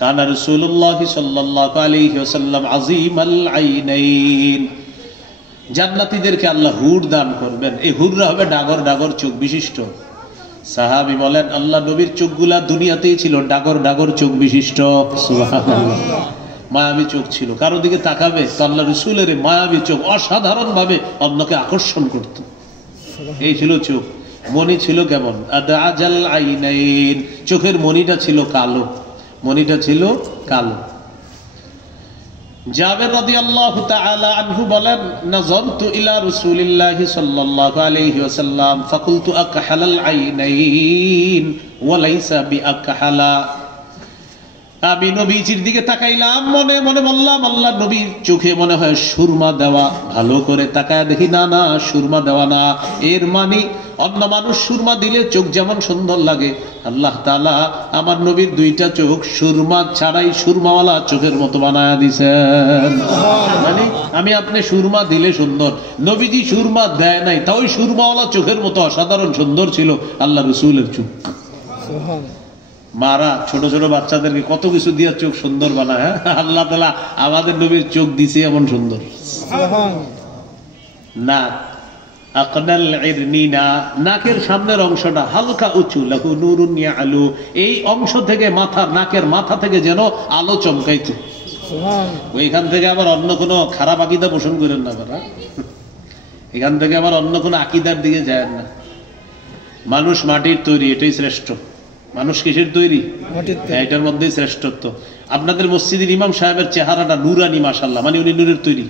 কানা রাসূলুল্লাহ সাল্লাল্লাহু আলাইহি ওয়াসাল্লাম আযীমাল আইনাইন, জান্নাতীদেরকে আল্লাহ হুর দান করবেন। এই হুররা হবে ডাগর ডাগর চোখ বিশিষ্ট। সাহাবী বলেন আল্লাহ নবীর চোখগুলা দুনিয়াতেই ছিল ডাগর ডাগর চোখ বিশিষ্ট। সুবহানাল্লাহ। মায়াবী চোখ ছিল, কারো দিকে তাকাবে তো আল্লাহ রাসূলের মায়াবী চোখ অসাধারণ ভাবে অন্যকে আকর্ষণ করত। এই ছিল চোখ। মনি ছিল কেমন, আদাজাল আইনাইন, চোখের মনিটা ছিল কালো, মনিটা ছিল কালো। জাবের রাদিয়াল্লাহু তাআলা আনহু বলেন নাযারতু ইলা রাসূলিল্লাহি সাল্লাল্লাহু আলাইহি ওয়াসাল্লাম ফাকুলতু আকহালাল আইনাইন ওয়া লাইসা বিআকহালা, আমি নবীজির দিকে তাকাইলাম, মনে মনে বললাম আল্লাহ নবীর চোখে মনে হয় সুরমা দেওয়া। ভালো করে তাকায় দেখি না না, সুরমা দেওয়া না। এর মানে অন্য মানুষ সুরমা দিলে চোখ যেমন সুন্দর লাগে, আল্লাহ তাআলা আমার নবীর দুইটা চোখ সুরমা ছাড়াই সুরমাওয়ালা চোখের মতো বানায়া দিয়েছেন। মানে আমি আপনি সুরমা দিলে সুন্দর, নবীজি সুরমা দেয় নাই, তাও সুরমাওয়ালা চোখের মতো অসাধারণ সুন্দর ছিল আল্লাহ রাসূলের চোখ। মারা ছোট ছোট বাচ্চাদেরকে কত কিছু দিয়ে চোখ সুন্দর বানায়, হ্যাঁ? আল্লাহ তাআলা আমাদের নবীর চোখ দিছে এমন সুন্দর। নাক আকনাল ইরনিনা, নাকের সামনের অংশটা হালকা উঁচু, লাহু নূরুন ইয়ালু, এই অংশ থেকে মাথার নাকের মাথা থেকে যেন আলো চমকাইতো। ওইখান থেকে আবার অন্য কোনো খারাপ আকীদা পোষণ করেন না আপনারা, এখান থেকে আবার অন্য কোনো আকীদার দিকে যায় না। মানুষ মাটির তৈরি, এটাই শ্রেষ্ঠ। মানুষ কিসের তৈরি? এটার মধ্যেই শ্রেষ্ঠত্ব। আপনাদের মসজিদের ইমাম সাহেবের চেহারাটা নূরানি মাশাআল্লাহ, মানে উনি নূরের তৈরি।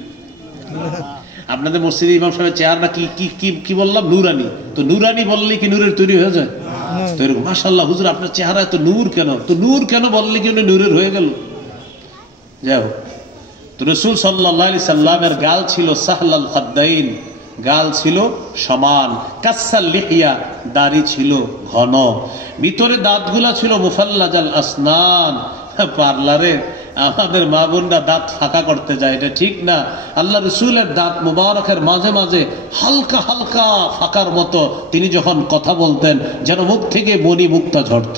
আপনাদের মসজিদের ইমাম সাহেবের চেহারাটা কি কি কি কি বললাম? নূরানি। তো নূরানি বললে কি নূরের তৈরি হয়ে যায়? তো এরকম মাশাআল্লাহ হুজুর আপনার চেহারা এত নূর কেন? তো নূর কেন বললে কি উনি নূরের হয়ে গেল? যাই হোক, তো রাসূল সাল্লাল্লাহু আলাইহি সাল্লামের গাল ছিল সাহলাল খাদ্দাইন, গাল ছিল সমান, কাসাল লিহিয়া, দাড়ি ছিল ঘন, ভিতরে দাঁতগুলা ছিল মুফাল্লাজাল আসনান। পার্লারে আমাদের মা বোনরা দাঁত ফাঁকা করতে যায়, এটা ঠিক না। আল্লাহ রাসূলের দাঁত মুবারকের মাঝে মাঝে হালকা হালকা ফাঁকার মতো, তিনি যখন কথা বলতেন যেন মুখ থেকে মণি মুক্তা ঝরত।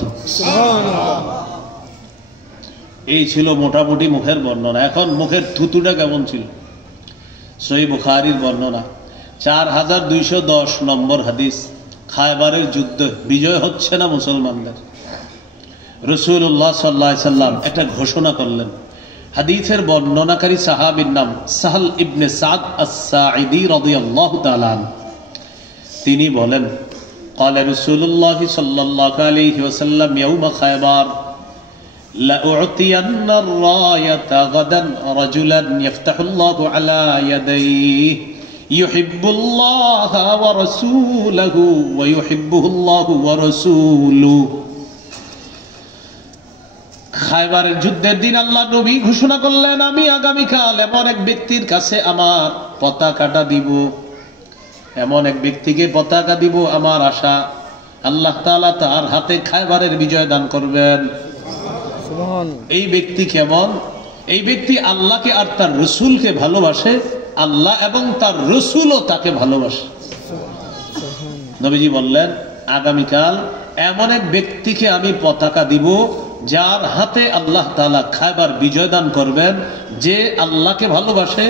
এই ছিল মোটামুটি মুখের বর্ণনা। এখন মুখের থুতুটা কেমন ছিল? সহিহ বুখারীর বর্ণনা 4210 নম্বর হাদিস। খায়বারের যুদ্ধ বিজয় হচ্ছে না মুসলমানদের, রাসূলুল্লাহ সাল্লাল্লাহু আলাইহি সাল্লাম একটা ঘোষণা করলেন। হাদিসের বর্ণনাকারী সাহাবীর নাম সাহল ইবনে সাদ আস-সাঈদী রাদিয়াল্লাহু তাআলা আনহু। তিনি বলেন قال رسول الله صلى الله عليه وسلم يوم خيبر لأعطين الراية غدا رجلا يفتح الله على يديه يحب الله ورسوله ويحبه الله ورسوله। খায়বারের যুদ্ধের দিন আল্লাহ নবী ঘোষণা করলেন, আমি আগামীকাল এমন এক ব্যক্তির কাছে আমার পতাকাটা দিব, এমন এক ব্যক্তিকে পতাকা দিব। আমার আশা আল্লাহ তাআলা তার হাতে খায়বারের বিজয় দান করবেন। এই ব্যক্তি কেমন? এই ব্যক্তি আল্লাহকে আর তার রসুলকে ভালোবাসে, আল্লাহ এবং তার রসুলও তাকে ভালোবাসে। নবীজি বললেন, আগামীকাল এমন এক ব্যক্তিকে আমি পতাকা দিব যার হাতে আল্লাহ তাআলা খায়বার বিজয় দান করবেন, যে আল্লাহকে ভালোবাসে,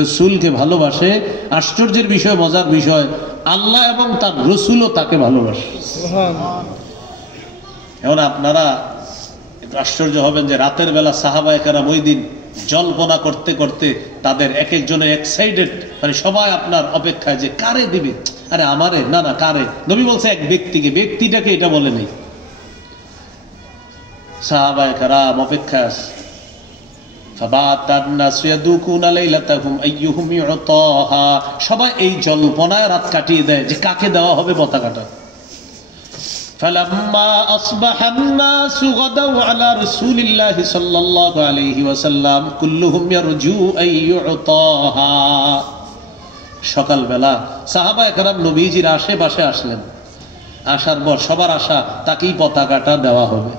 রসুলকে ভালোবাসে। আশ্চর্যের বিষয়, মজার বিষয়, আল্লাহ এবং তার রসুলও তাকে ভালোবাসে। এখন আপনারা আশ্চর্য হবেন যে রাতের বেলা সাহাবায়ে কেরাম ওই দিন জল্পনা করতে করতে তাদের এক একজনে এক্সাইটেড, মানে সবাই আপনার অপেক্ষায় যে কারে দিবে। আরে আমারে না, না কারে। নবী বলছে এক ব্যক্তিকে, ব্যক্তিটাকে এটা বলে নেই। সাহাবায়ে কেরাম অপেক্ষায় আছে। সবাই এই জল্পনায় রাত কাটিয়ে দেয় যে কাকে দেওয়া হবে পতাকাটা। فلما أصبح الناس غدوا على رسول الله صلى الله عليه وسلم كلهم يرجو أن يعطاها। সকালবেলা সাহাবায়ে কেরাম নবীজির আশেপাশে আসলেন। আসার পর সবার আশা তাকেই পতাকাটা দেওয়া হবে।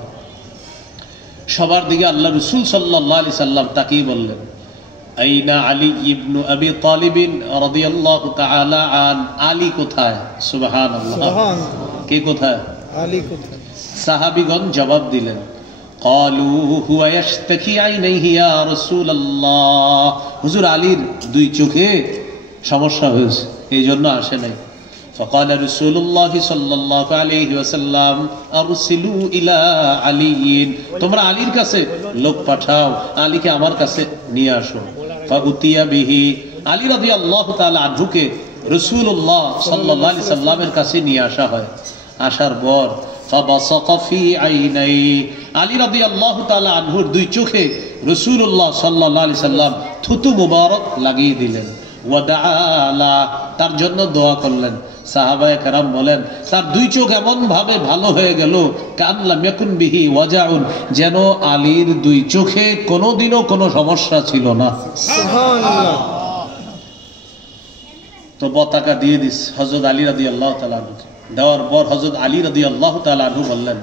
সবার দিকে আল্লাহ রাসূল সাল্লাল্লাহু আলাইহি সাল্লাম তাকেই বললেন, আইনা আলী ইবনু আবি তালিব রাদিয়াল্লাহু তাআলা আন। আলী কোথায়? সুবহানাল্লাহ। কে কোথায়? আলী কোথায়? সাহাবীগণ জবাব দিলেন, ক্বালু হুয়া ইয়াশতাকি আইনাইহি ইয়া রাসূলুল্লাহ। হুজুর আলীর দুই চোখে সমস্যা হয়েছে, এই জন্য আসে নাই। فقال رسول الله صلى الله عليه وسلم ارسلوا الى علي। তোমরা আলীর কাছে লোক পাঠাও, আলীকে আমার কাছে নিয়ে আসো। ফাউতিয়া বিহি। আলী রাদিয়াল্লাহু তাআলা আনহুকে রাসূলুল্লাহ সাল্লাল্লাহু আলাইহি সাল্লামের কাছে নিয়ে আসা হয়। আসার পর ফাবাসাকা ফি আইনাই। আলী রাদিয়াল্লাহু তাআলা আনহুর দুই চোখে রাসূলুল্লাহ সাল্লাল্লাহু আলাইহি সাল্লাম থুতু মুবারক লাগিয়ে দিলেন। ওয়াদাআলা, তার জন্য দোয়া করলেন। সাহাবায়ে কেরাম বলেন, তার দুই চোখ এমন ভাবে ভালো হয়ে গেল, কাল্লাম ইয়াকুন বিহি ওয়াজাউন, যেন আলীর দুই চোখে কোনোদিনও কোনো সমস্যা ছিল না। সুবহানাল্লাহ। তো পতাকা দিয়ে দিস হযরত আলী রাদিয়াল্লাহু তাআলা আনহু। দেওয়ার পর হযরত আলী রাদিয়াল্লাহু তাআলা আনহু বললেন,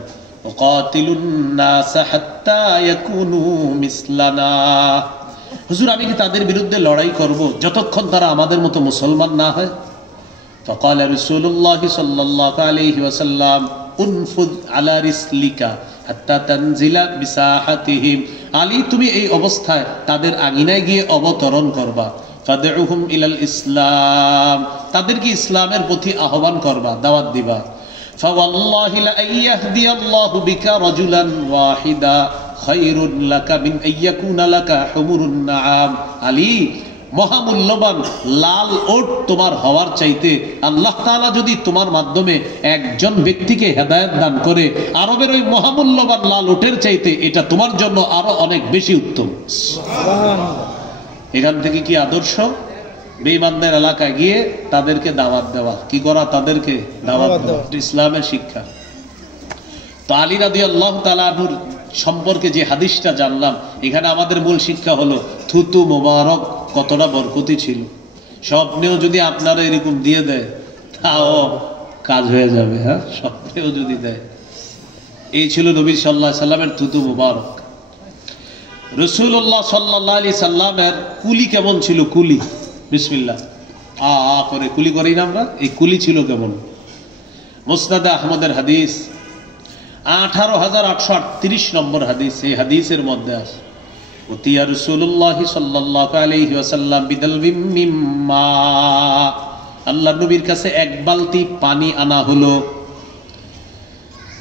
ওয়াকাতিলুন নাস হাত্তা ইয়াকুনু মিসলানা। হুজুর, আমি কি তাদের বিরুদ্ধে লড়াই করব যতক্ষণ তারা আমাদের মতো মুসলমান না হয়? فقال رسول الله صلى الله عليه وسلم انفذ على رسلك حتى تنزل بساحتهم। আলী, তুমি এই অবস্থায় তাদের আঙিনায় গিয়ে অবতরণ করবা। ফাদউহুম ইলাল ইসলাম, তাদেরকে ইসলামের প্রতি আহ্বান করবা, দাওয়াত দিবা। فوالله لا يهدي الله بك رجلا واحدا خير لك من ان يكون لك حمر النعام। আলী, মহামূল্যবান লাল ওট তোমার হওয়ার চাইতে আল্লাহ তাআলা যদি তোমার মাধ্যমে একজন ব্যক্তিকে হেদায়েত দান করে, আরবের ওই মহামূল্যবান লাল ওটের চাইতে এটা তোমার জন্য আরো অনেক বেশি উত্তম। এখান থেকে কি আদর্শ? বেঈমানদের এলাকায় গিয়ে তাদেরকে দাওয়াত দেওয়া। কি করা? তাদেরকে দাওয়াত দেওয়া, ইসলামের শিক্ষা। তো আলী রাদিয়াল্লাহু তাআলা আনহুর সম্পর্কে যে হাদিসটা জানলাম, এখানে আমাদের মূল শিক্ষা হলো থুতু মোবারক কতটা বরকতি ছিল। স্বপ্নেও যদি আপনারা এরকম দিয়ে দেয় তাও কাজ হয়ে যাবে। হ্যাঁ, স্বপ্নেও যদি দেয়। এই ছিল নবী সাল্লাল্লাহু আলাইহি সাল্লামের থুতু মোবারক। রাসূলুল্লাহ সাল্লাল্লাহু আলাইহি সাল্লামের কুলি কেমন ছিল? কুলি, বিসমিল্লাহ আ করে কুলি করি না আমরা, এই কুলি ছিল কেমন? মুসনাদে আহমদের হাদিস 18838 নম্বর হাদিস। এই হাদিসের মধ্যে আছে, উতিয়া রাসূলুল্লাহ সাল্লাল্লাহু আলাইহি ওয়াসাল্লাম বিদালবিম মিম্মা। আল্লাহর নবীর কাছে এক বালতি পানি আনা হলো।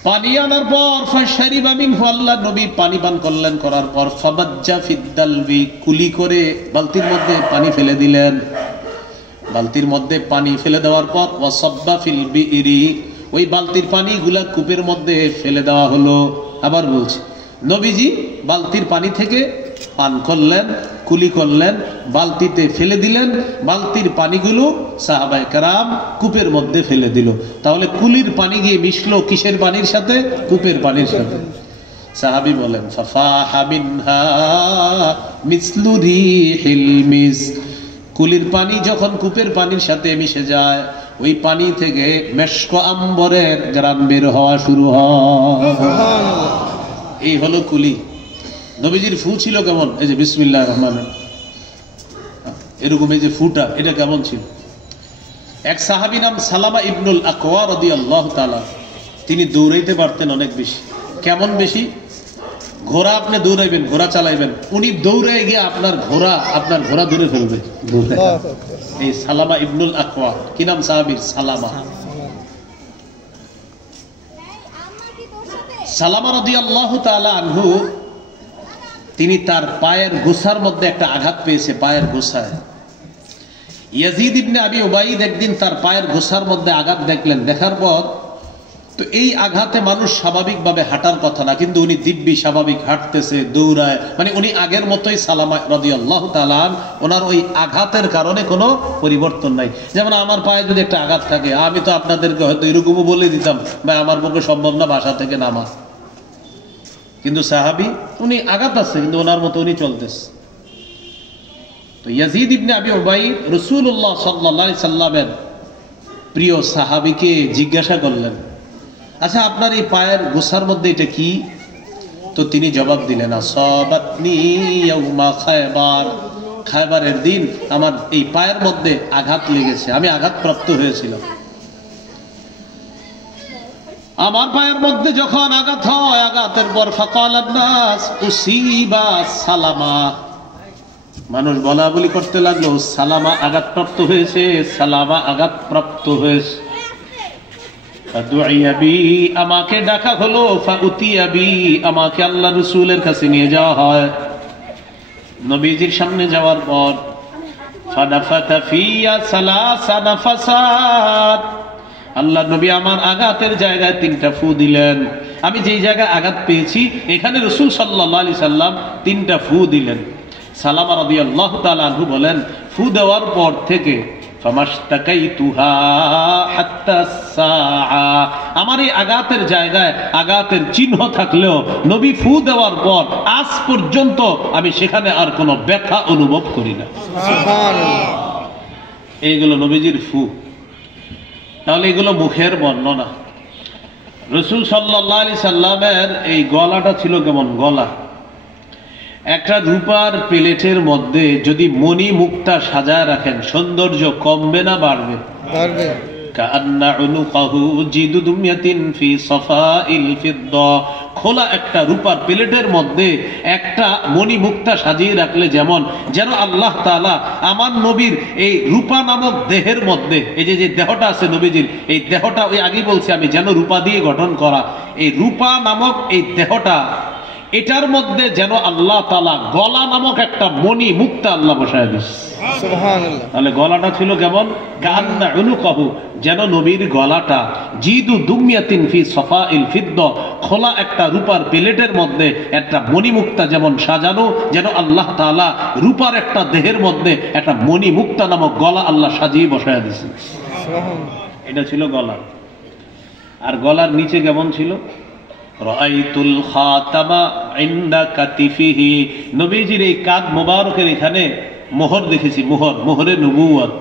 পানি আনার পর ফাশারিবা মিনহু, আল্লাহর নবী পানি পান করলেন। করার পর ফাবাজ্জা ফিদ্দালবি, কুলি করে বালতির মধ্যে পানি ফেলে দিলেন। বালতির মধ্যে পানি ফেলে দেওয়ার পর ওয়াসাব্বা ফিল বিইরি, ওই বালতির পানিগুলা কূপের মধ্যে ফেলে দেওয়া হলো। আবার বলছি, নবীজি বালতির পানি থেকে পান করলেন, কুলি করলেন, বালতিতে ফেলে দিলেন। বালতির পানিগুলো সাহাবায়ে কেরাম কূপের মধ্যে ফেলে দিল। তাহলে কুলির পানি গিয়ে মিশলো কিসের পানির সাথে? কূপের পানির সাথে। সাহাবী বলেন, ফাফাহা মিনহা মিসলু রিহিল মিস্ক। কুলির পানি যখন কূপের পানির সাথে মিশে যায়, ওই পানি থেকে মেশক আম্বরের ঘ্রাণ বের হওয়া শুরু হয়। এই হলো কুলি। নবীজির ফু ছিল কেমন? এই যে বিসমিল্লাহির রহমানির এরকম এই যে ফুটা, এটা কেমন ছিল? এক সাহাবী নাম সালামা ইবনুল আকওয়া রাদিয়াল্লাহু তাআলা, তিনি দৌড়াইতে পারতেন অনেক বেশি। কেমন বেশি? ঘোড়া আপনি দৌড়াইবেন, ঘোড়া চালাইবেন, উনি দৌড়ায় গিয়ে আপনার ঘোড়া ধরে ফেলবে। এই সালামা ইবনুল আকওয়া, কি নাম সাহাবীর? সালামা। সালামা রাদিয়াল্লাহু তাআলা আনহু, তিনি তার পায়ের গোছার মধ্যে একটা আঘাত পেয়েছে, পায়ের গোছায়। ইয়াজিদ ইবনে আবি উবাইদ একদিন তার পায়ের গোছার মধ্যে আঘাত দেখলেন, দেখার পর তো এই আঘাতে মানুষ স্বাভাবিকভাবে হাঁটার কথা না, কিন্তু উনি দিব্যি স্বাভাবিক হাঁটতেছে, দৌড়ায়, মানে উনি আগের মতোই। সালামা রাদিয়াল্লাহু তাআলা ওনার ওই আঘাতের কারণে কোনো পরিবর্তন নাই। যেমন আমার পায়ে যদি একটা আঘাত থাকে, আমি তো আপনাদেরকে হয়তো এরকমও বলে দিতাম, ভাই আমার পক্ষে সম্ভব না বাসা থেকে নামা, কিন্তু সাহাবী উনি আঘাত আছে কিন্তু ওনার মতো উনি চলতেছে। তো ইয়াজিদ ইবনে আবি উবাইদ রাসূলুল্লাহ সাল্লাল্লাহু আলাইহি সাল্লামের প্রিয় সাহাবীকে জিজ্ঞাসা করলেন, আচ্ছা আপনার এই পায়ের গোছার মধ্যে এটা কি? তো তিনি জবাব দিলেন, আসাবাতনি ইয়াউমা খায়বার, খায়বারের দিন আমার এই পায়ের মধ্যে আঘাত লেগেছে, আমি আঘাতপ্রাপ্ত হয়েছিলাম। আমার পায়ের মধ্যে যখন আঘাত হয়, আঘাতের পর ফাকালান নাস উসিবা সালামা, মানুষ বলা বলি করতে লাগলো, সালামা আঘাতপ্রাপ্ত হয়েছে, সালামা আঘাতপ্রাপ্ত হয়েছে। আমাকে ডাকা হলো, আমাকে আল্লাহ রাসূলের কাছে নিয়ে যাওয়া হয়। নবীজির সামনে যাওয়ার পর ফানাফাতা ফিয়া সালাসা নাফাসাত, আল্লাহ নবী আমার আঘাতের জায়গায় 3টা ফু দিলেন। আমি যেই জায়গায় আঘাত পেয়েছি এখানে রাসূল সাল্লাল্লাহু আলাইহি সাল্লাম 3টা ফু দিলেন। সালামা রাদিয়াল্লাহু তাআলা আনহু বলেন, ফু দেওয়ার পর থেকে ফামাশতাকাইতুহা হাত্তা সাআ, আমার এই আঘাতের জায়গায় আঘাতের চিহ্ন থাকলেও নবী ফু দেওয়ার পর আজ পর্যন্ত আমি সেখানে আর কোনো ব্যথা অনুভব করি না। সুবহানাল্লাহ। এইগুলো নবীজির ফু। তাহলে এগুলো মুখের বর্ণনা। রাসূল সাল্লাল্লাহু আলাইহি সাল্লামের এই গলাটা ছিল কেমন? গলা একটা রূপার প্লেটের মধ্যে যদি মণি মুক্তা সাজায় রাখেন, সৌন্দর্য কমবে না বাড়বে? বাড়বে। কাআন্না উনুকাহু জিদু দুমিয়াতিন ফি সাফাইল ফিদ্দা, খোলা একটা রূপার প্লেটের মধ্যে একটা মণি মুক্তা সাজিয়ে রাখলে যেমন, যেন আল্লাহ তাআলা আমার নবীর এই রূপা নামক দেহের মধ্যে, এই যে দেহটা আছে নবীজির, এই দেহটা ওই আগেই বলছি আমি, যেন রূপা দিয়ে গঠন করা, এই রূপা নামক এই দেহটা, এটার মধ্যে যেন আল্লাহ তাআলা গলা নামক একটা মণি মুক্তা আল্লাহ বসায় দিয়েছে। সুবহানাল্লাহ। তাহলে গলাটা ছিল কেমন? কান্না উনুকাহু, যেন নবীর গলাটা জিদু দুমিয়াতিন ফি সাফাইল ফিদ্দা, খোলা একটা রূপার প্লেটের মধ্যে একটা মণি মুক্তা যেমন সাজানো, যেন আল্লাহ তাআলা রূপার একটা দেহের মধ্যে একটা মণি মুক্তা নামক গলা আল্লাহ সাজিয়ে বসায় দিয়েছে। সুবহানাল্লাহ। এটা ছিল গলা। আর গলার নিচে কেমন ছিল? রাআইতুল খাতামা ইনদা কাতিফিহি, নবীজির এই কাঁধ মোবারকের এখানে মোহর দেখেছি, মোহরে নবুয়ত।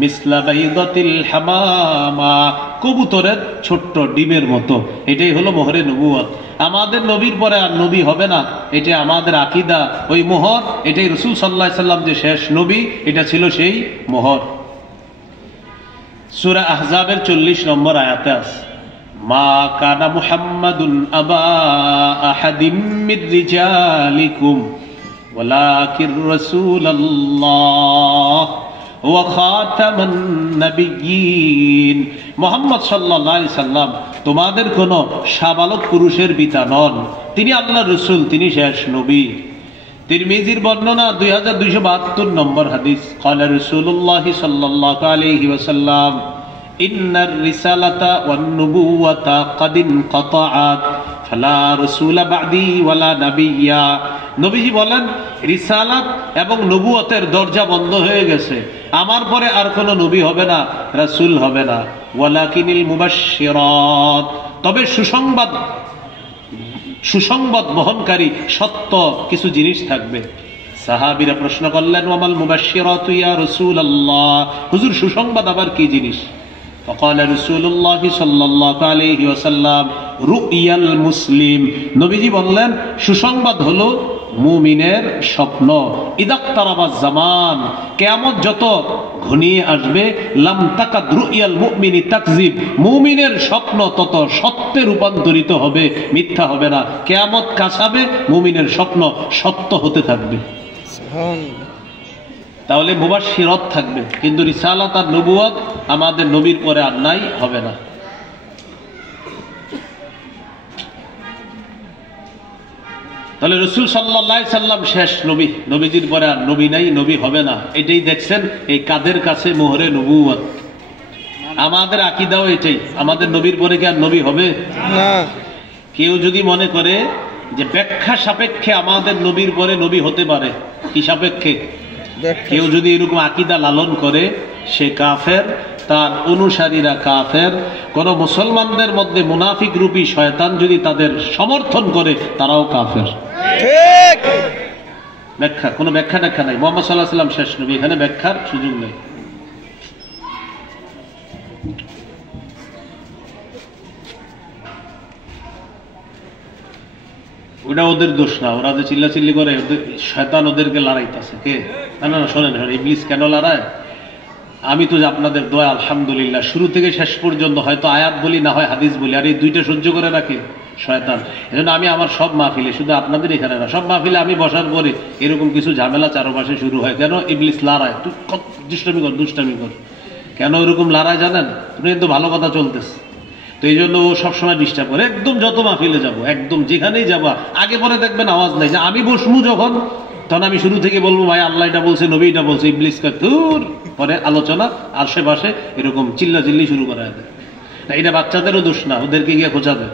মিসলা বাইদাতিল হামামা, কবুতরের ছোট্ট ডিমের মতো, এটাই হলো মোহরে নবুয়ত। আমাদের নবীর পরে আর নবী হবে না, এটা আমাদের আকীদা। ওই মোহর, এটাই রাসূল সাল্লাল্লাহু আলাইহি সাল্লাম যে শেষ নবী, এটা ছিল সেই মোহর। সূরা আহজাবের 40 নম্বর আয়াতে আছে, মা কানা মুহাম্মাদুন আবা আহাদিম মির রিজালিকুম ওয়ালাকির রাসূলুল্লাহ ওয়া খাতামান নাবিয়্যিন, মুহাম্মদ সাল্লাল্লাহু আলাইহি সাল্লাম তোমাদের কোন শাবালক পুরুষের পিতা নন, তিনি আল্লাহর রাসূল, তিনি শেষ নবী। তিরমিজির বর্ণনা 2272 নম্বর হাদিস, ক্বালা রাসূলুল্লাহ সাল্লাল্লাহু আলাইহি ওয়াসাল্লাম ইন্নার রিসালাতা ওয়ান নুবুওয়াতা ক্বাদ ইনকাতাআত ফালা রাসূলা বা'দি ওয়ালা নাবিয়্যা, নবীজি বলেন রিসালাত এবং নবুয়তের দরজা বন্ধ হয়ে গেছে, আমার পরে আর কোনো নবী হবে না, রাসূল হবে না। ওয়ালাকিনিল মুবাশশিরাত, তবে সুসংবাদ বহনকারী সত্য কিছু জিনিস থাকবে। সাহাবীরা প্রশ্ন করলেন, ওয়ামাল মুবাশশিরাতু ইয়া রাসূলুল্লাহ, হুজুর সুসংবাদ আবার কি জিনিস? فقال رسول الله صلى الله عليه وسلم رؤيا المسلم, নবীজি বললেন সুসংবাদ হলো মুমিনের স্বপ্ন। ইদাক্তারাবাজ জামান, কিয়ামত যত ঘনিয়ে আসবে, লাম তাকাদ রুইয়াল মুমিনি তাকযিব, মুমিনের স্বপ্ন তত সত্যে রূপান্তরিত হবে, মিথ্যা হবে না। কিয়ামত কাছাবে, মুমিনের স্বপ্ন সত্য হতে থাকবে। সুবহানাল্লাহ। তাহলে মুবাশশিরাত থাকবে, কিন্তু রিসালাত আর নবুয়ত আমাদের নবীর পরে আর নাই, হবে না। তাহলে রাসূল সাল্লাল্লাহু আলাইহি সাল্লাম শেষ নবী, নবীজির পরে আর নবী নাই, নবী হবে না। এটাই দেখছেন এই কাদের কাছে মোহরে নবুয়ত। আমাদের আকীদাও এটাই, আমাদের নবীর পরে কি আর নবী হবে না। কেউ যদি মনে করে যে ব্যাখ্যা সাপেক্ষে আমাদের নবীর পরে নবী হতে পারে, কি সাপেক্ষে? কেউ যদি এরকম আকীদা লালন করে, সে কাফের, তার অনুসারীরা কাফের। কোন মুসলমানদের মধ্যে মুনাফিক রূপী শয়তান যদি তাদের সমর্থন করে, তারাও কাফের। ঠিক। ব্যাখ্যা, কোনো ব্যাখ্যা টাখ্যা নাই। মুহাম্মদ সাল্লাল্লাহু আলাইহি ওয়াসাল্লাম শেষ নবী, এখানে ব্যাখ্যার সুযোগ নেই। ওটা ওদের দোষ না, ওরা যে চিল্লাচিল্লি করে, শয়তান ওদেরকে লড়াইতেছে। কে? না না, শোনেন, ইবলিস কেন লড়ায়? আমি তো আপনাদের দোয়া আলহামদুলিল্লাহ শুরু থেকে শেষ পর্যন্ত হয়তো আয়াত বলি, না হয় হাদিস বলি, আর এই দুইটা সহ্য করে রাখে শয়তান। এজন্য আমি আমার সব মাহফিলে, শুধু আপনাদের এখানে না, সব মাহফিলে আমি বসার পরে এরকম কিছু ঝামেলা চারপাশে শুরু হয়। কেন? ইবলিস লড়ায়, তুই দুষ্টামি কর, দুষ্টামি কর। কেন এরকম লড়ায় জানেন? তুমি কিন্তু ভালো কথা চলতেছে, তো এই জন্য ও সবসময় ডিস্টার্ব করে। একদম যত মাহফিলে যাবো, একদম যেখানেই যাবা, আগে পরে দেখবেন আওয়াজ নাই। যে আমি বসবো যখন, তখন আমি শুরু থেকে বলবো, ভাই আল্লাহ এটা বলছে, নবী এটা বলছে, ইবলিস দূর, পরে আলোচনা আশেপাশে এরকম চিল্লা চিল্লি শুরু করা যায়। এটা বাচ্চাদেরও দোষ না, ওদেরকে গিয়ে খোঁচাবে।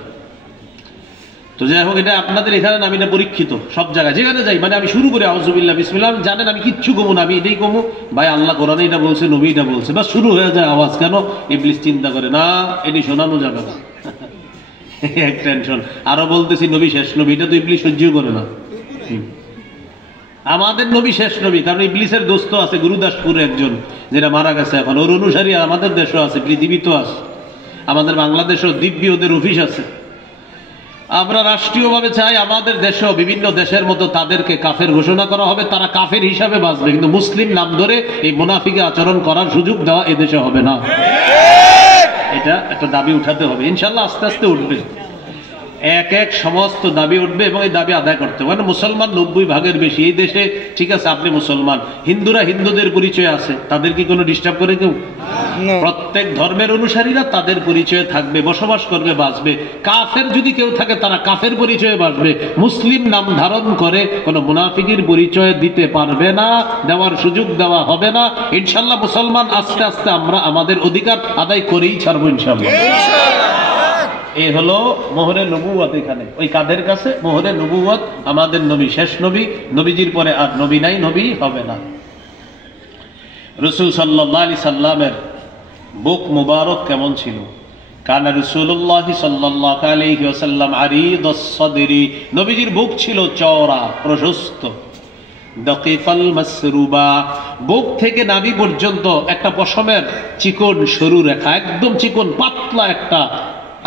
তো যাই হোক, এটা আপনাদের এখানে আমি এটা পরীক্ষিত, সব জায়গায় যেখানে যাই, মানে আমি শুরু করি আউযুবিল্লাহ বিসমিল্লাহ, জানেন আমি কিচ্ছু কমু না, আমি এটাই কমু, ভাই আল্লাহ কোরআনে এটা বলছে, নবী এটা বলছে, বাস শুরু হয়ে যায় আওয়াজ। কেন? ইবলিস চিন্তা করে না, এটি শোনানো যাবে না, এক টেনশন। আরো বলতেছি নবী শেষ নবী, এটা তো ইবলিস সহ্য করে না। আমাদের নবী শেষ নবী, কারণ ইবলিসের দোস্ত আছে গুরুদাসপুরে একজন, যেটা মারা গেছে এখন, ওর অনুসারী আমাদের দেশও আছে, পৃথিবীতেও আছে, আমাদের বাংলাদেশেও দিব্যি ওদের অফিস আছে। আমরা রাষ্ট্রীয়ভাবে চাই আমাদের দেশেও বিভিন্ন দেশের মতো তাদেরকে কাফের ঘোষণা করা হবে, তারা কাফের হিসাবে বাঁচবে, কিন্তু মুসলিম নাম ধরে এই মুনাফিকে আচরণ করার সুযোগ দেওয়া এদেশে হবে না। এটা একটা দাবি উঠাতে হবে, ইনশাল্লাহ আস্তে আস্তে উঠবে, এক এক সমস্ত দাবি উঠবে, এবং এই দাবি আদায় করতে হবে। মুসলমান 90% বেশি এই দেশে, ঠিক আছে আপনি মুসলমান, হিন্দুরা হিন্দুদের পরিচয় আছে, তাদের কি কোনো ডিস্টার্ব করে কেউ? প্রত্যেক ধর্মের অনুসারীরা তাদের পরিচয়ে থাকবে, বসবাস করবে, বাঁচবে। কাফের যদি কেউ থাকে, তারা কাফের পরিচয়ে বাঁচবে, মুসলিম নাম ধারণ করে কোনো মুনাফিকের পরিচয় দিতে পারবে না, দেওয়ার সুযোগ দেওয়া হবে না। ইনশাল্লাহ মুসলমান আস্তে আস্তে আমরা আমাদের অধিকার আদায় করেই ছাড়বো ইনশাল্লাহ। এই হলো মোহরে নবুয়ত। এখানে ওই কাদের কাছে? মোহরে নবুয়ত। আমাদের নবী শেষ নবী, নবীজির পরে আর নবী নাই, নবী হবে না। রাসূল সাল্লাল্লাহু আলাইহি সাল্লামের বুক মুবারক কেমন ছিল? কানা রাসূলুল্লাহ সাল্লাল্লাহু আলাইহি ওয়াসাল্লাম আরিদাস সাদরি, নবীজির বুক ছিল চওড়া, প্রশস্ত। দাকিকাল মাসরুবা, বুক থেকে নাভি পর্যন্ত একটা পশমের চিকন সরু রেখা, একদম চিকন পাতলা একটা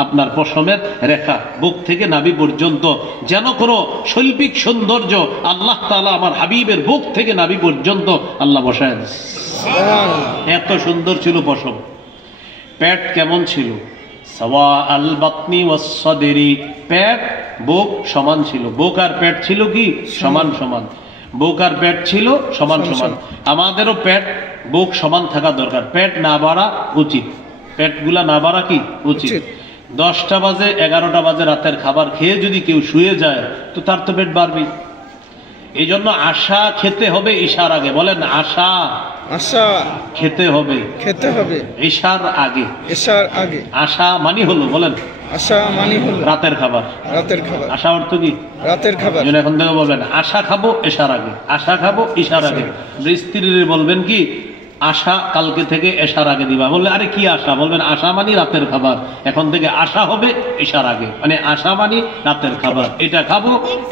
আপনার পশমের রেখা, বুক থেকে নাভি পর্যন্ত, যেন কোনো শৈল্পিক সৌন্দর্য আল্লাহ তাআলা আমার হাবিবের বুক থেকে নাভি পর্যন্ত আল্লাহ বসায় দিয়েছে। এত সুন্দর ছিল পশম। পেট কেমন ছিল? সাওয়া আল বাতনি ওয়াস সাদরি, পেট বুক সমান ছিল। বুক আর পেট ছিল কি? সমান সমান। বুক আর পেট ছিল সমান সমান। আমাদেরও পেট বুক সমান থাকা দরকার, পেট না বাড়া উচিত, পেটগুলা না বাড়া কি উচিত। 10টা বাজে 11টা বাজে রাতের খাবার খেয়ে যদি কেউ শুয়ে যায়, তো তার তো পেট বাড়বে। এই জন্য আশা খেতে হবে ঈশার আগে। বলেন আশা, আশা খেতে হবে, খেতে হবে ঈশার আগে। এশার আগে। আশা মানি হলো, বলেন আশা মানে হলো রাতের খাবার। রাতের খাবার। আশা অর্থ কি? রাতের খাবার। এখন থেকে বলবেন আশা খাবো এশার আগে, আশা খাবো ঈশার আগে। স্ত্রীর বলবেন কি আশা কালকে থেকে এশার আগে দিবা। বললে আরে কি আশা? বলবেন আশা মানি রাতের খাবার, এখন থেকে আশা হবে ঈশার আগে, মানে আশা মানি রাতের খাবার, এটা খাবো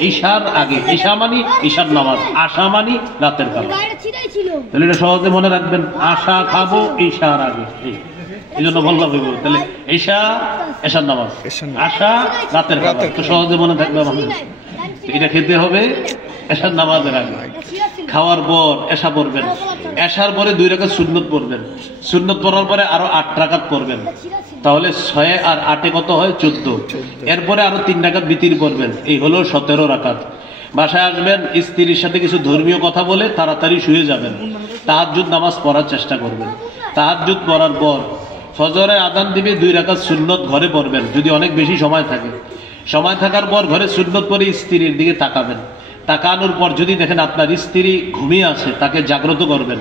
ঈশার আগে। ঈশা মানি ঈশার নামাজ, আশা মানি রাতের খাবার। তাহলে এটা সহজে মনে রাখবেন, আশা খাবো ঈশার আগে। এই জন্য বললাম তাহলে ঈশা এশার নামাজ, আশা রাতের খাবার, তো সহজে মনে থাকবে আমাদের। এটা খেতে হবে এশার নামাজের আগে। খাওয়ার পর এশা পড়বেন, এশার পরে 2 রাকাত সুন্নত পড়বেন, সুন্নত পড়ার পরে আরো 8 রাকাত পড়বেন, তাহলে 6 আর 8 কত হয় 14। এরপরে আরো 3 রাকাত বিতির পড়বেন, এই হলো 17 রাকাত। বাসায় আসবেন, স্ত্রীর সাথে কিছু ধর্মীয় কথা বলে তাড়াতাড়ি শুয়ে যাবেন, তাহাজ্জুদ নামাজ পড়ার চেষ্টা করবেন। তাহাজ্জুদ পড়ার পর ফজরে আযান দিবে, 2 রাকাত সুন্নত ঘরে পড়বেন যদি অনেক বেশি সময় থাকে। সময় থাকার পর ঘরে সুন্নত পড়ে স্ত্রীর দিকে তাকাবেন, তাকানোর পর যদি দেখেন আপনার স্ত্রী ঘুমিয়ে আছে, তাকে জাগ্রত করবেন।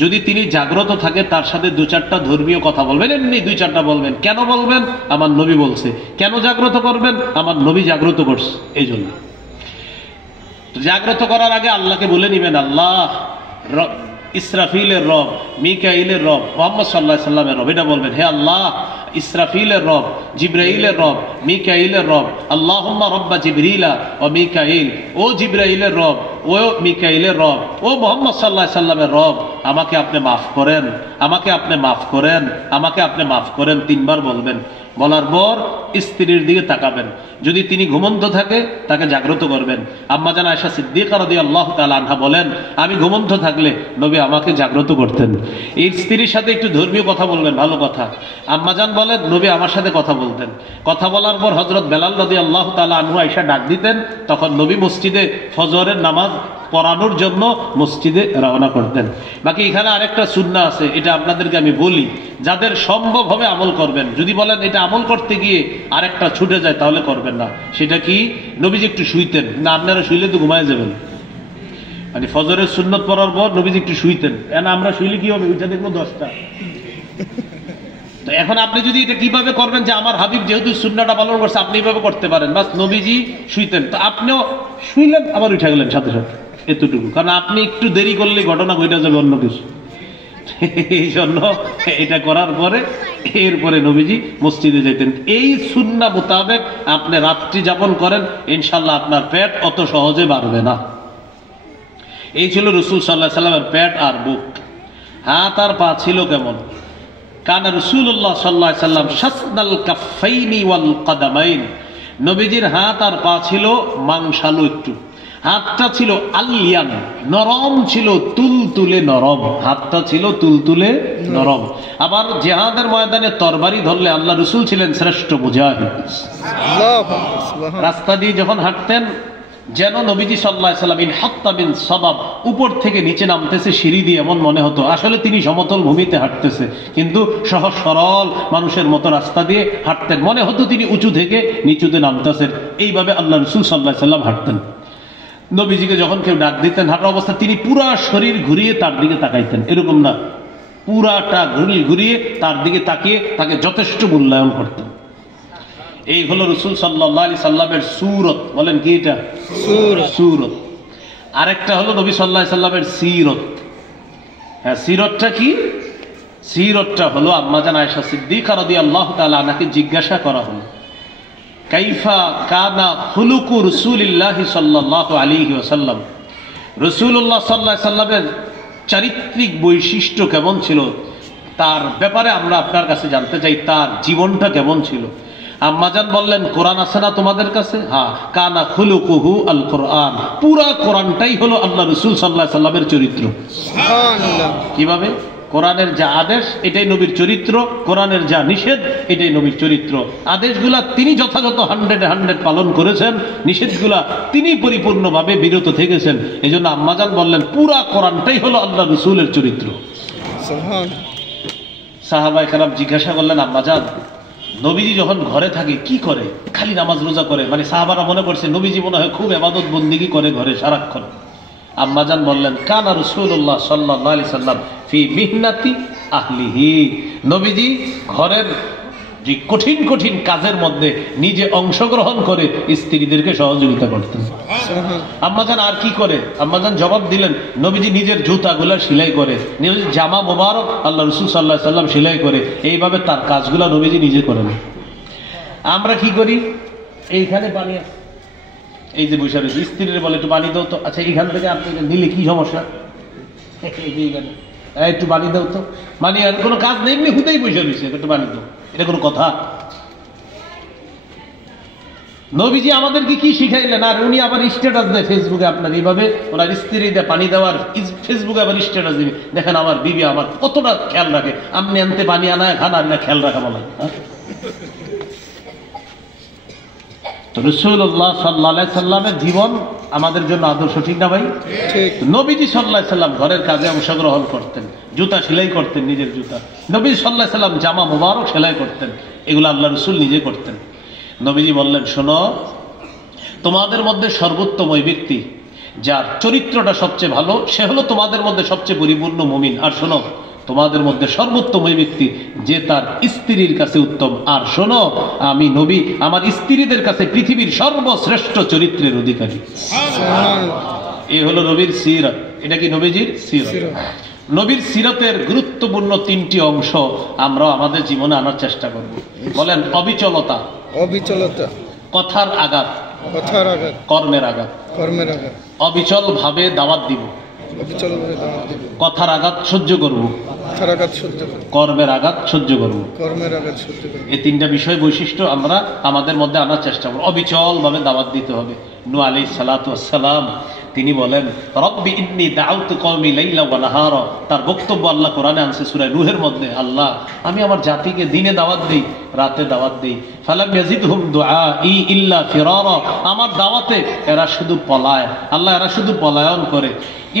যদি তিনি জাগ্রত থাকে তার সাথে 2-4টা ধর্মীয় কথা বলবেন, এমনি 2-4টা বলবেন। কেন বলবেন? আমার নবী বলছে। কেন জাগ্রত করবেন? আমার নবী জাগ্রত করছে এই জন্য। জাগ্রত করার আগে আল্লাহকে বলে নিবেন, আল্লাহ ইসরাফিলের রব, মিকাইলের রব, মুহাম্মদ সাল্লাল্লাহু আলাইহি সাল্লামের রব, এটা বলবেন। হে আল্লাহ, ইসরাফিলের রব, জিবরাইলের রব, মিকাইলের রব, আল্লাহুম্মা রব্বা জিবরিলা ও মিকাইল, ও জিবরাইলের রব, ও মিকাইলের রব, ও মুহাম্মদ সাল্লাল্লাহু আলাইহি সাল্লামের রব, আমাকে আপনি মাফ করেন, আমাকে আপনি মাফ করেন, আমাকে আপনি মাফ করেন, 3 বার বলবেন। বলার পর স্ত্রীর দিকে তাকাবেন, যদি তিনি ঘুমন্ত থাকে তাকে জাগ্রত করবেন। আম্মা জান আয়েশা সিদ্দিকা রাদিয়াল্লাহু তাআলা আনহা বলেন, আমি ঘুমন্ত থাকলে নবী আমাকে জাগ্রত করতেন। এই স্ত্রীর সাথে একটু ধর্মীয় কথা বলবেন, ভালো কথা। আম্মা জান বলেন, নবী আমার সাথে কথা বলতেন। কথা বলার পর হযরত বেলাল রাদিয়াল্লাহু তাআলা আনহু আয়েশা ডাক দিতেন, তখন নবী মসজিদে ফজরের নামাজ পড়ানোর জন্য মসজিদে রওনা করতেন। বাকি এখানে আরেকটা সুন্নাহ আছে, এটা আপনাদেরকে আমি বলি, যাদের সম্ভব হবে আমল করবেন। যদি বলেন এটা আমল করতে গিয়ে আরেকটা ছুটে যায় তাহলে করবেন না। সেটা কি? নবীজি একটু শুইতেন না, আপনারা শুইলে তো ঘুমায় যাবেন। মানে ফজরের সুন্নত পড়ার পর নবীজি একটু শুইতেন, না আমরা শুইলে কি হবে, ওইটা দেখবো 10টা। তো এখন আপনি যদি এটা কিভাবে করবেন, যে আমার হাবিব যেহেতু সুন্নাহটা পালন করছে আপনি এইভাবে করতে পারেন, বাস নবীজি শুইতেন, তো আপনিও শুইলেন আবার উঠে গেলেন সাথে সাথে, এতটুকু। কারণ আপনি একটু দেরি করলে ঘটনা ঘটে যাবে অন্য কিছু। এই জন্য এটা করার পরে এরপরে নবীজি মসজিদে যেতেন। এই সুন্নাহ মোতাবেক আপনি রাত্রি যাপন করেন, ইনশাল্লাহ আপনার পেট অত সহজে বাড়বে না। এই ছিল রাসূল সাল্লাল্লাহু আলাইহি সাল্লামের পেট আর বুক। হাত আর পা ছিল কেমন? কানা রাসূলুল্লাহ সাল্লাল্লাহু আলাইহি সাল্লাম শাসনাল কাফাইনি ওয়াল কাদামাইন, নবীজির হাত আর পা ছিল মাংসালু একটু। হাতটা ছিল আলিয়ান, নরম ছিল, তুলতুলে নরম। হাতটা ছিল তুলতুলে নরম। আবার জিহাদের ময়দানে তরবারি ধরলে আল্লাহ রাসূল ছিলেন শ্রেষ্ঠ মুজাহিদ। রাস্তা দিয়ে যখন হাঁটতেন যেন নবীজি সাল্লাল্লাহু আলাইহি সাল্লাম ইনহাত্তা বিন সাবাব, উপর থেকে নিচে নামতেছে সিঁড়ি দিয়ে, এমন মনে হতো আসলে তিনি সমতল ভূমিতে হাঁটতেছে, কিন্তু সহজ সরল মানুষের মতো রাস্তা দিয়ে হাঁটতেন, মনে হতো তিনি উঁচু থেকে নিচুতে নামতেছেন। এইভাবে আল্লাহ রাসূল সাল্লাল্লাহু আলাইহি সাল্লাম হাঁটতেন। নবীজিকে যখন কেউ ডাক দিতেন হাঁটা অবস্থা, তিনি পুরা শরীর ঘুরিয়ে তার দিকে তাকাইতেন, এরকম না, পুরাটা ঘুরিয়ে তার দিকে তাকিয়ে তাকে যথেষ্ট মূল্যায়ন করতেন। এই হলো রাসূল সাল্লাল্লাহু আলাইহি সাল্লামের সূরত। বলেন কি এটা? সূরত। আরেকটা হলো নবী সাল্লাল্লাহু আলাইহি সাল্লামের সিরত। হ্যাঁ, সিরতটা কি? সিরতটা হলো আম্মা জান আয়েশা সিদ্দিকা রাদিয়াল্লাহু তাআলা আনহাকে জিজ্ঞাসা করা হলো, কাইফা কানা খুলুকু রাসূলিল্লাহি সাল্লাল্লাহু আলাইহি ওয়াসাল্লাম, রাসূলুল্লাহ সাল্লাল্লাহু আলাইহি সাল্লামের চারিত্রিক বৈশিষ্ট্য কেমন ছিল তার ব্যাপারে আমরা আপনার কাছে জানতে চাই, তার জীবনটা কেমন ছিল। আম্মাজান বললেন, কোরআন আছে না তোমাদের কাছে? হ্যাঁ। কানা খুলুকুহু আল কোরআন, পুরা কোরআনটাই হলো আল্লাহ রাসূল সাল্লাল্লাহু আলাইহি সাল্লামের চরিত্র। সুবহানাল্লাহ। কিভাবে? কোরআনের যা আদেশ এটাই নবীর চরিত্র, কোরআনের যা নিষেধ এটাই নবীর চরিত্র। আদেশগুলা তিনি যথাযথ 100 পালন করেছেন, নিষেধগুলা তিনি পরিপূর্ণভাবে বিরত থেকেছেন। এই জন্য আম্মাজান বললেন পুরা কোরআনটাই হলো আল্লাহ রাসূলের চরিত্র। সাহাবায়ে কেরাম জিজ্ঞাসা করলেন, আম্মাজান নবীজি যখন ঘরে থাকে কি করে? খালি নামাজ রোজা করে, মানে সাহাবারা মনে করছে নবীজি মনে হয় খুব ইবাদত বন্দেগী করে ঘরে সারাক্ষণ। আম্মাজান বললেন, কানা রাসূলুল্লাহ সাল্লাল্লাহু আলাইহি সাল্লাম ফি মিহনাতি আহলিহি, নবীজি ঘরের যে কঠিন কঠিন কাজের মধ্যে নিজে অংশগ্রহণ করে স্ত্রীদেরকে সহযোগিতা করতেন। আম্মাজান আর কি করে? আম্মাজান জবাব দিলেন, নবীজি নিজের জুতাগুলা সেলাই করে, নিজের জামা মোবারক আল্লাহ রাসূল সাল্লাল্লাহু আলাইহি সাল্লাম সেলাই করে, এইভাবে তার কাজগুলা নবীজি নিজে করেন। আমরা কি করি? এইখানে পানি আছে, এই যে বসে রয়েছে, স্ত্রীর বলে একটু পানি দাও তো, আচ্ছা এইখান থেকে আপনি নিলে কি সমস্যা, একটু পানি দাও তো, মানে আর কোনো কাজ নেই, এমনি হুদেই বসে রয়েছে, একটু পানি দাও, এটা কোনো কথা? নবীজি আমাদেরকে কি শিখাইলেন? আর উনি আবার স্ট্যাটাস দেয় ফেসবুকে, আপনার এইভাবে ওনার স্ত্রী দেয় পানি দেওয়ার, ফেসবুকে আবার স্ট্যাটাস দিবে, দেখেন আমার বিবি আমার কতটা খেয়াল রাখে, আপনি আনতে পানি আনায় খানা না খেয়াল রাখা বলে। তো রাসূলুল্লাহ সাল্লাল্লাহু আলাইহি সাল্লামের জীবন আমাদের জন্য আদর্শ, ঠিক না ভাই? ঠিক। নবীজি সাল্লাল্লাহু আলাইহি সাল্লাম ঘরের কাজে অংশগ্রহণ করতেন, জুতা সেলাই করতেন, নিজের জুতা। নবীজি সাল্লাল্লাহু আলাইহি সাল্লাম জামা মুবারক সেলাই করতেন, এগুলো আল্লাহ রাসূল নিজে করতেন। নবীজি বললেন, শোনো, তোমাদের মধ্যে সর্বোত্তম ওই ব্যক্তি যার চরিত্রটা সবচেয়ে ভালো, সে হলো তোমাদের মধ্যে সবচেয়ে পরিপূর্ণ মুমিন। আর শোনো, তোমাদের মধ্যে সর্বোত্তম ওই ব্যক্তি যে তার স্ত্রীর কাছে উত্তম। আর শোনো, আমি নবী আমার স্ত্রীদের কাছে পৃথিবীর সর্বশ্রেষ্ঠ চরিত্রের অধিকারী। এই হলো নবীর সিরাত। এটা কি নবীজির সিরাত? নবীর সিরাতের গুরুত্বপূর্ণ তিনটি অংশ আমরা আমাদের জীবনে আনার চেষ্টা করব। বলেন, অবিচলতা, অবিচলতা, কথার আঘাত, কথার আঘাত, কর্মের আঘাত। কর্মের আঘাত, অবিচল ভাবে দাওয়াত দিব, অবিচলভাবে দাওয়াত দিব, কথার আঘাত সহ্য করব, কথার আঘাত সহ্য করব, কর্মের আঘাত সহ্য করব। কর্মের আঘাত সহ্য করব। এই তিনটা বিষয় বৈশিষ্ট্য আমরা আমাদের মধ্যে আনার চেষ্টা করব। অবিচল ভাবে দাওয়াত দিতে হবে। নূহ আলাইহিস সালাতু ওয়াস সালাম তিনি বলেন, রব্বি ইন্নী দাউতু কওমি লাইলা ওয়া নাহারা। তার বক্তব্য আল্লাহ কোরআনে আনছে সূরা নূহের মধ্যে, আল্লাহ আমি আমার জাতিকে দিনে দাওয়াত দেই, রাতে দাওয়াত দেই, ফালাম ইয়াজিদহুম দুআই ইল্লা ফিরারা। আমার দাওয়াতে এরা শুধু পলায়, আল্লাহ এরা শুধু পলায়ন করে।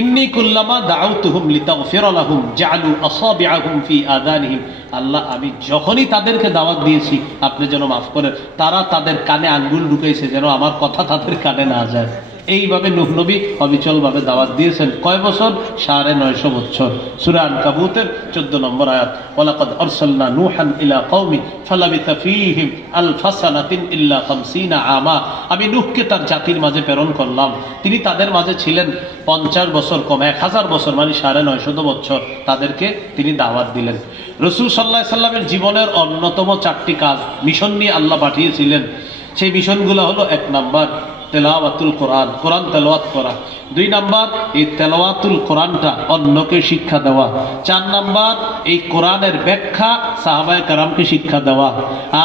ইন্নী কুল্লামা দাউতুহুম লিতাগফিরা লাহুম জাআলু আসাবিআহুম ফি আযানিহিম। আল্লাহ আমি যখনই তাদেরকে দাওয়াত দিয়েছি আপনি যেন মাফ করেন, তারা তাদের কানে আঙ্গুল ঢুকাইছে যেন আমার কথা তাদের কানে না যায়। এইভাবে নূহ নবী অবিচল ভাবে দাওয়াত দিয়েছেন। কয় বছর? 950 বছর। সূরা আনকাবুতের 14 নম্বর আয়াত, ওয়ালাকাদ আরসালনা নূহান ইলা কওমি ফালাবিথা ফীহিম আলফা সানাতিন ইল্লা 50 আমা। আমি নূহকে তার জাতির মাঝে প্রেরণ করলাম, তিনি তাদের মাঝে ছিলেন 50 বছর কম, 1000 বছর, মানে 950 বছর তাদেরকে তিনি দাওয়াত দিলেন। রাসূল সাল্লাল্লাহু আলাইহি সাল্লামের জীবনের অন্যতম 4টি কাজ, মিশন নিয়ে আল্লাহ পাঠিয়েছিলেন। সেই মিশনগুলো হলো, 1 নাম্বার তেলাওয়াতুল কোরআন, কোরআন তেলাওয়াত করা। 2 নাম্বার এই তেলাওয়াতুল কোরআনটা অন্যকে শিক্ষা দেওয়া। 4 নাম্বার এই কোরআনের ব্যাখ্যা সাহাবায়ে কেরামকে শিক্ষা দেওয়া।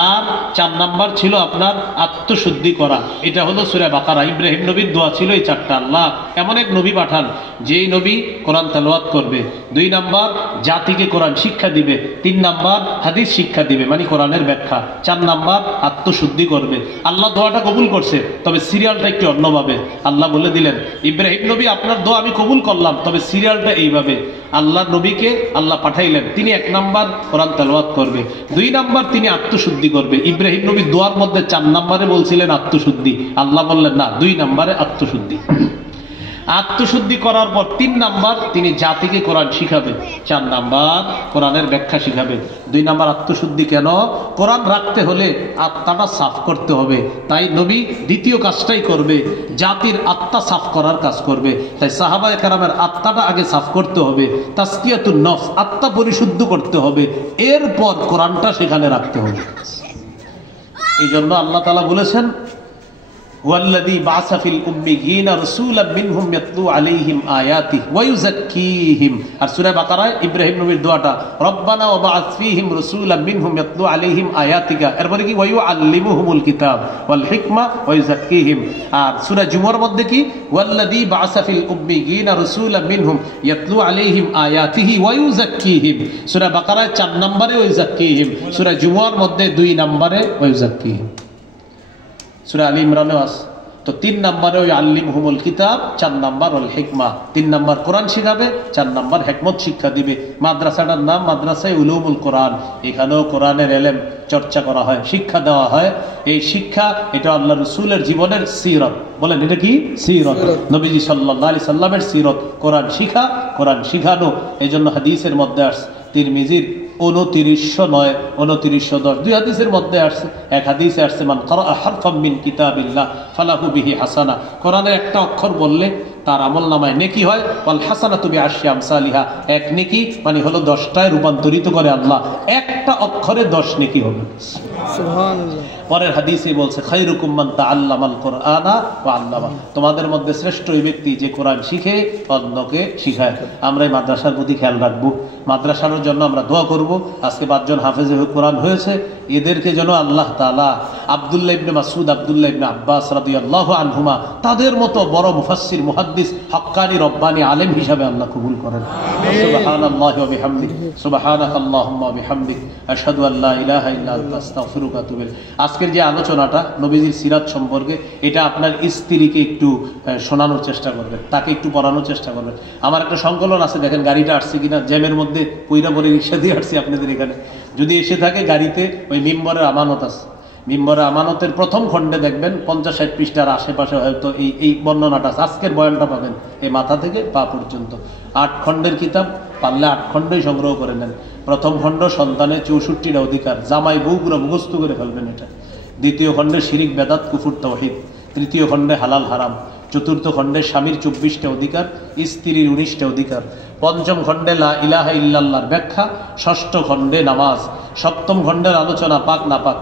আর 4 নাম্বার ছিল আপনার আত্মশুদ্ধি করা। এটা হলো সূরা বাকারা। ইব্রাহিম নবীর দোয়া ছিল এই 4টা, আল্লাহ এমন এক নবী পাঠান যেই নবী কোরআন তেলাওয়াত করবে। 2 নাম্বার জাতিকে কোরআন শিক্ষা দিবে। 3 নাম্বার হাদিস শিক্ষা দিবে, মানে কোরআনের ব্যাখ্যা। 4 নাম্বার আত্মশুদ্ধি করবে। আল্লাহ দোয়াটা কবুল করছে, তবে সিরিয়ালটা একটু অন্যভাবে। আল্লাহ বলে দিলেন, ইব্রাহিম নবী আপনার দোয়া আমি কবুল করলাম, তবে সিরিয়ালটা এইভাবে। আল্লাহ নবীকে আল্লাহ পাঠাইলেন, তিনি 1 নাম্বার কোরআন তেলাওয়াত করবে, 2 নাম্বার তিনি আত্মশুদ্ধি করবে। ইব্রাহিম নবী দোয়ার মধ্যে 4 নাম্বারে বলছিলেন আত্মশুদ্ধি, আল্লাহ বললেন না, 2 নাম্বারে আত্মশুদ্ধি। আত্মশুদ্ধি করার পর 3 নাম্বার তিনি জাতিকে কোরআন শিখাবেন, 4 নাম্বার কোরআনের ব্যাখ্যা শিখাবেন। 2 নাম্বার আত্মশুদ্ধি কেন? কোরআন রাখতে হলে আত্মাটা সাফ করতে হবে, তাই নবী দ্বিতীয় কাজটাই করবে, জাতির আত্মা সাফ করার কাজ করবে। তাই সাহাবায়ে কেরামের আত্মাটা আগে সাফ করতে হবে, তাসকিয়াতুন নফস, আত্মা পরিশুদ্ধ করতে হবে, এরপর কোরআনটা সেখানে রাখতে হবে। এই জন্য আল্লাহ তাআলা বলেছেন, ওয়াল্লাযী বা'আসা ফিল উম্মিয়িনা রাসূলাম মিনহুম ইয়াতলু আলাইহিম আয়াতিহি ওয়া ইউযাক্কিহিম। আর সূরা বাকারায় ইব্রাহিম নবীর দোয়াটা, রব্বানা ওয়া বা'আস ফীহিম রাসূলাম মিনহুম ইয়াতলু আলাইহিম আয়াতিকা, এরপরে কি ওয়া ইউআল্লিমুহুমুল কিতাব ওয়াল হিকমা ওয়া ইউযাক্কিহিম। আর সূরা জুমার মধ্যে কি, ওয়াল্লাযী বা'আসা ফিল উম্মিয়িনা রাসূলাম মিনহুম ইয়াতলু আলাইহিম আয়াতিহি ওয়া ইউযাক্কিহিম। সূরা বাকারায় 4 নম্বরে ওয়া ইউযাক্কিহিম, সূরা জুমার মধ্যে 2 নম্বরে ওয়া ইউযাক্কিহিম। সূরা আলী ইমরানেও আছে। তো 3 নম্বরে ওই আল্লিমহুমুল কিতাব, 4 নম্বর ওয়াল হিকমা। 3 নম্বর কোরআন শিখাবে, 4 নম্বর হিকমত শিক্ষা দিবে। মাদ্রাসাটার নাম মাদ্রাসায়ে উলুমুল কোরআন, এখানেও কোরআনের ইলম চর্চা করা হয়, শিক্ষা দেওয়া হয়। এই শিক্ষা, এটা আল্লাহ রাসূলের জীবনের সিরাত। বলেন এটা কি? সিরাত। নবীজি সাল্লাল্লাহু আলাইহি সাল্লামের সিরাত, কোরআন শিখা, কোরআন শিখানো। এজন্য হাদিসের মধ্যে আসছে, তিরমিজির 2909, 2910, 2 হাদিসের মধ্যে আসছে। এক হাদিসে আসছে, মান ক্বারাআ হারফাম মিন কিতাবিল্লাহ ফালাহু বিহি হাসানা। কোরআনের একটা অক্ষর বললে তার আমলনামায় নেকি হয়, ওয়াল হাসানাতু বিআশরি আমসালিহা। 1 নেকি মানে হলো 10টায় রূপান্তরিত করে আল্লাহ, একটা অক্ষরে 10 নেকি হবে। সুবহানাল্লাহ। পরের হাদিসে বলছে, খায়রুকুম মান তাআল্লামাল কুরআনা ওয়া আল্লামা। তোমাদের মধ্যে শ্রেষ্ঠ ওই ব্যক্তি যে কোরআন শিখে অন্যকে শিখায়। আমরা এই মাদ্রাসার প্রতি খেয়াল রাখবো, মাদ্রাসার জন্য আমরা দোয়া করব। আজকে 5 জন হাফেজে কোরআন হয়েছে, এদেরকে যেন আল্লাহ তাআলা আব্দুল্লাহ ইবনে মাসউদ, আব্দুল্লাহ ইবনে আব্বাস রাদিয়াল্লাহু আনহুমা, তাদের মতো বড় মুফাসসির, মুহাদ্দিস, হক্কানি, রব্বানি আলেম হিসাবে আল্লাহ কবুল করেন। সুবহানাল্লাহি ওয়া বিহামদিহি, সুবহানাকাল্লাহুম্মা ওয়া বিহামদিক, আশহাদু আল্লা ইলাহা ইল্লা আনতা, আস্তাগফিরুকা ওয়া আতুবু ইলাইক। আজকের যে আলোচনাটা নবীজির সিরাত সম্পর্কে, এটা আপনার স্ত্রীকে একটু শোনানোর চেষ্টা করবেন, তাকে একটু পড়ানোর চেষ্টা করবেন। আমার একটা সংকলন আছে, দেখেন গাড়িটা আসছে কিনা, জ্যামের মধ্যে পইরা পরে রিক্সা দিয়ে আসছি আপনাদের এখানে। যদি এসে থাকে গাড়িতে ওই মিম্বরের আমানত আছে, মিম্বরের আমানতের প্রথম খণ্ডে দেখবেন 50-60 পৃষ্ঠার আশেপাশে হয়তো এই বর্ণনাটা আছে। আজকের বয়ানটা পাবেন এই মাথা থেকে পা পর্যন্ত 8 খণ্ডের কিতাব, পারলে 8 খণ্ডই সংগ্রহ করে নেন। প্রথম খণ্ড সন্তানের 64টা অধিকার, জামাই বউগুলো মুখস্থ করে ফেলবেন এটা। দ্বিতীয় খণ্ডে শিরিক, বেদাত, কুফর, তাওহীদ। তৃতীয় খণ্ডে হালাল হারাম। চতুর্থ খণ্ডে স্বামীর 24টা অধিকার, স্ত্রীর 19টা অধিকার। পঞ্চম খণ্ডে লা ইলাহা ইল্লাল্লাহর ব্যাখ্যা। ষষ্ঠ খণ্ডে নামাজ। সপ্তম খণ্ডের আলোচনা পাক না পাক।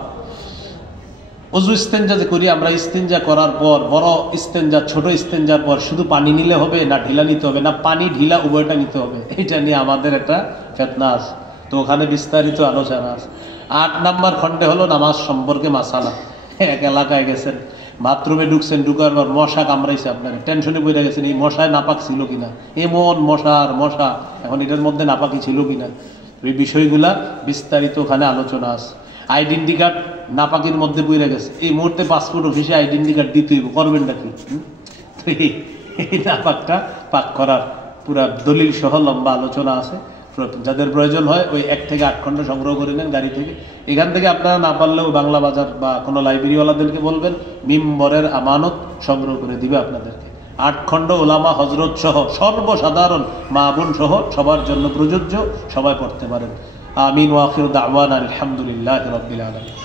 ওযু ইস্তেঞ্জা যে করি আমরা, ইস্তেঞ্জা করার পর বড় ইস্তেঞ্জা, ছোট ইস্তেঞ্জার পর শুধু পানি নিলে হবে না ঢিলা নিতে হবে, না পানি ঢিলা উভয়টা নিতে হবে, এটা নিয়ে আমাদের একটা ফিতনা আছে। তো ওখানে বিস্তারিত আলোচনা আছে। 8 নম্বর খণ্ডে হলো নামাজ সম্পর্কে মাসালা। এক এলাকায় গেছেন, বাথরুমে ঢুকছেন, ঢুকার পর মশা কামড়াইছে, আপনার টেনশনে পড়ে গেছেন এই মশায় নাপাক ছিল কিনা, এমন মশার মশা, এখন এটার মধ্যে নাপাকি ছিল কিনা, এই বিষয়গুলা বিস্তারিত ওখানে আলোচনা আছে। আইডেন্টি কার্ড নাপাকির মধ্যে পড়ে গেছে, এই মুহূর্তে পাসপোর্ট অফিসে আইডেন্টি কার্ড দিতে হইব, করবেনটা কি? তো এই নাপাকটা পাক করার পুরা দলিল সহ লম্বা আলোচনা আছে। যাদের প্রয়োজন হয় ওই 1 থেকে 8 খণ্ড সংগ্রহ করে নেন গাড়ি থেকে। এখান থেকে আপনারা না পারলেও বাংলা বাজার বা কোনো লাইব্রেরিওয়ালাদেরকে বলবেন মিম্বরের আমানত সংগ্রহ করে দিবে আপনাদেরকে। 8 খণ্ড ওলামা হজরত সহ সর্বসাধারণ মা বোন সহ সবার জন্য প্রযোজ্য, সবাই পড়তে পারেন। আমিন ওয়া আখিরু দাওয়ানা আলহামদুলিল্লাহি রাব্বিল আলামিন।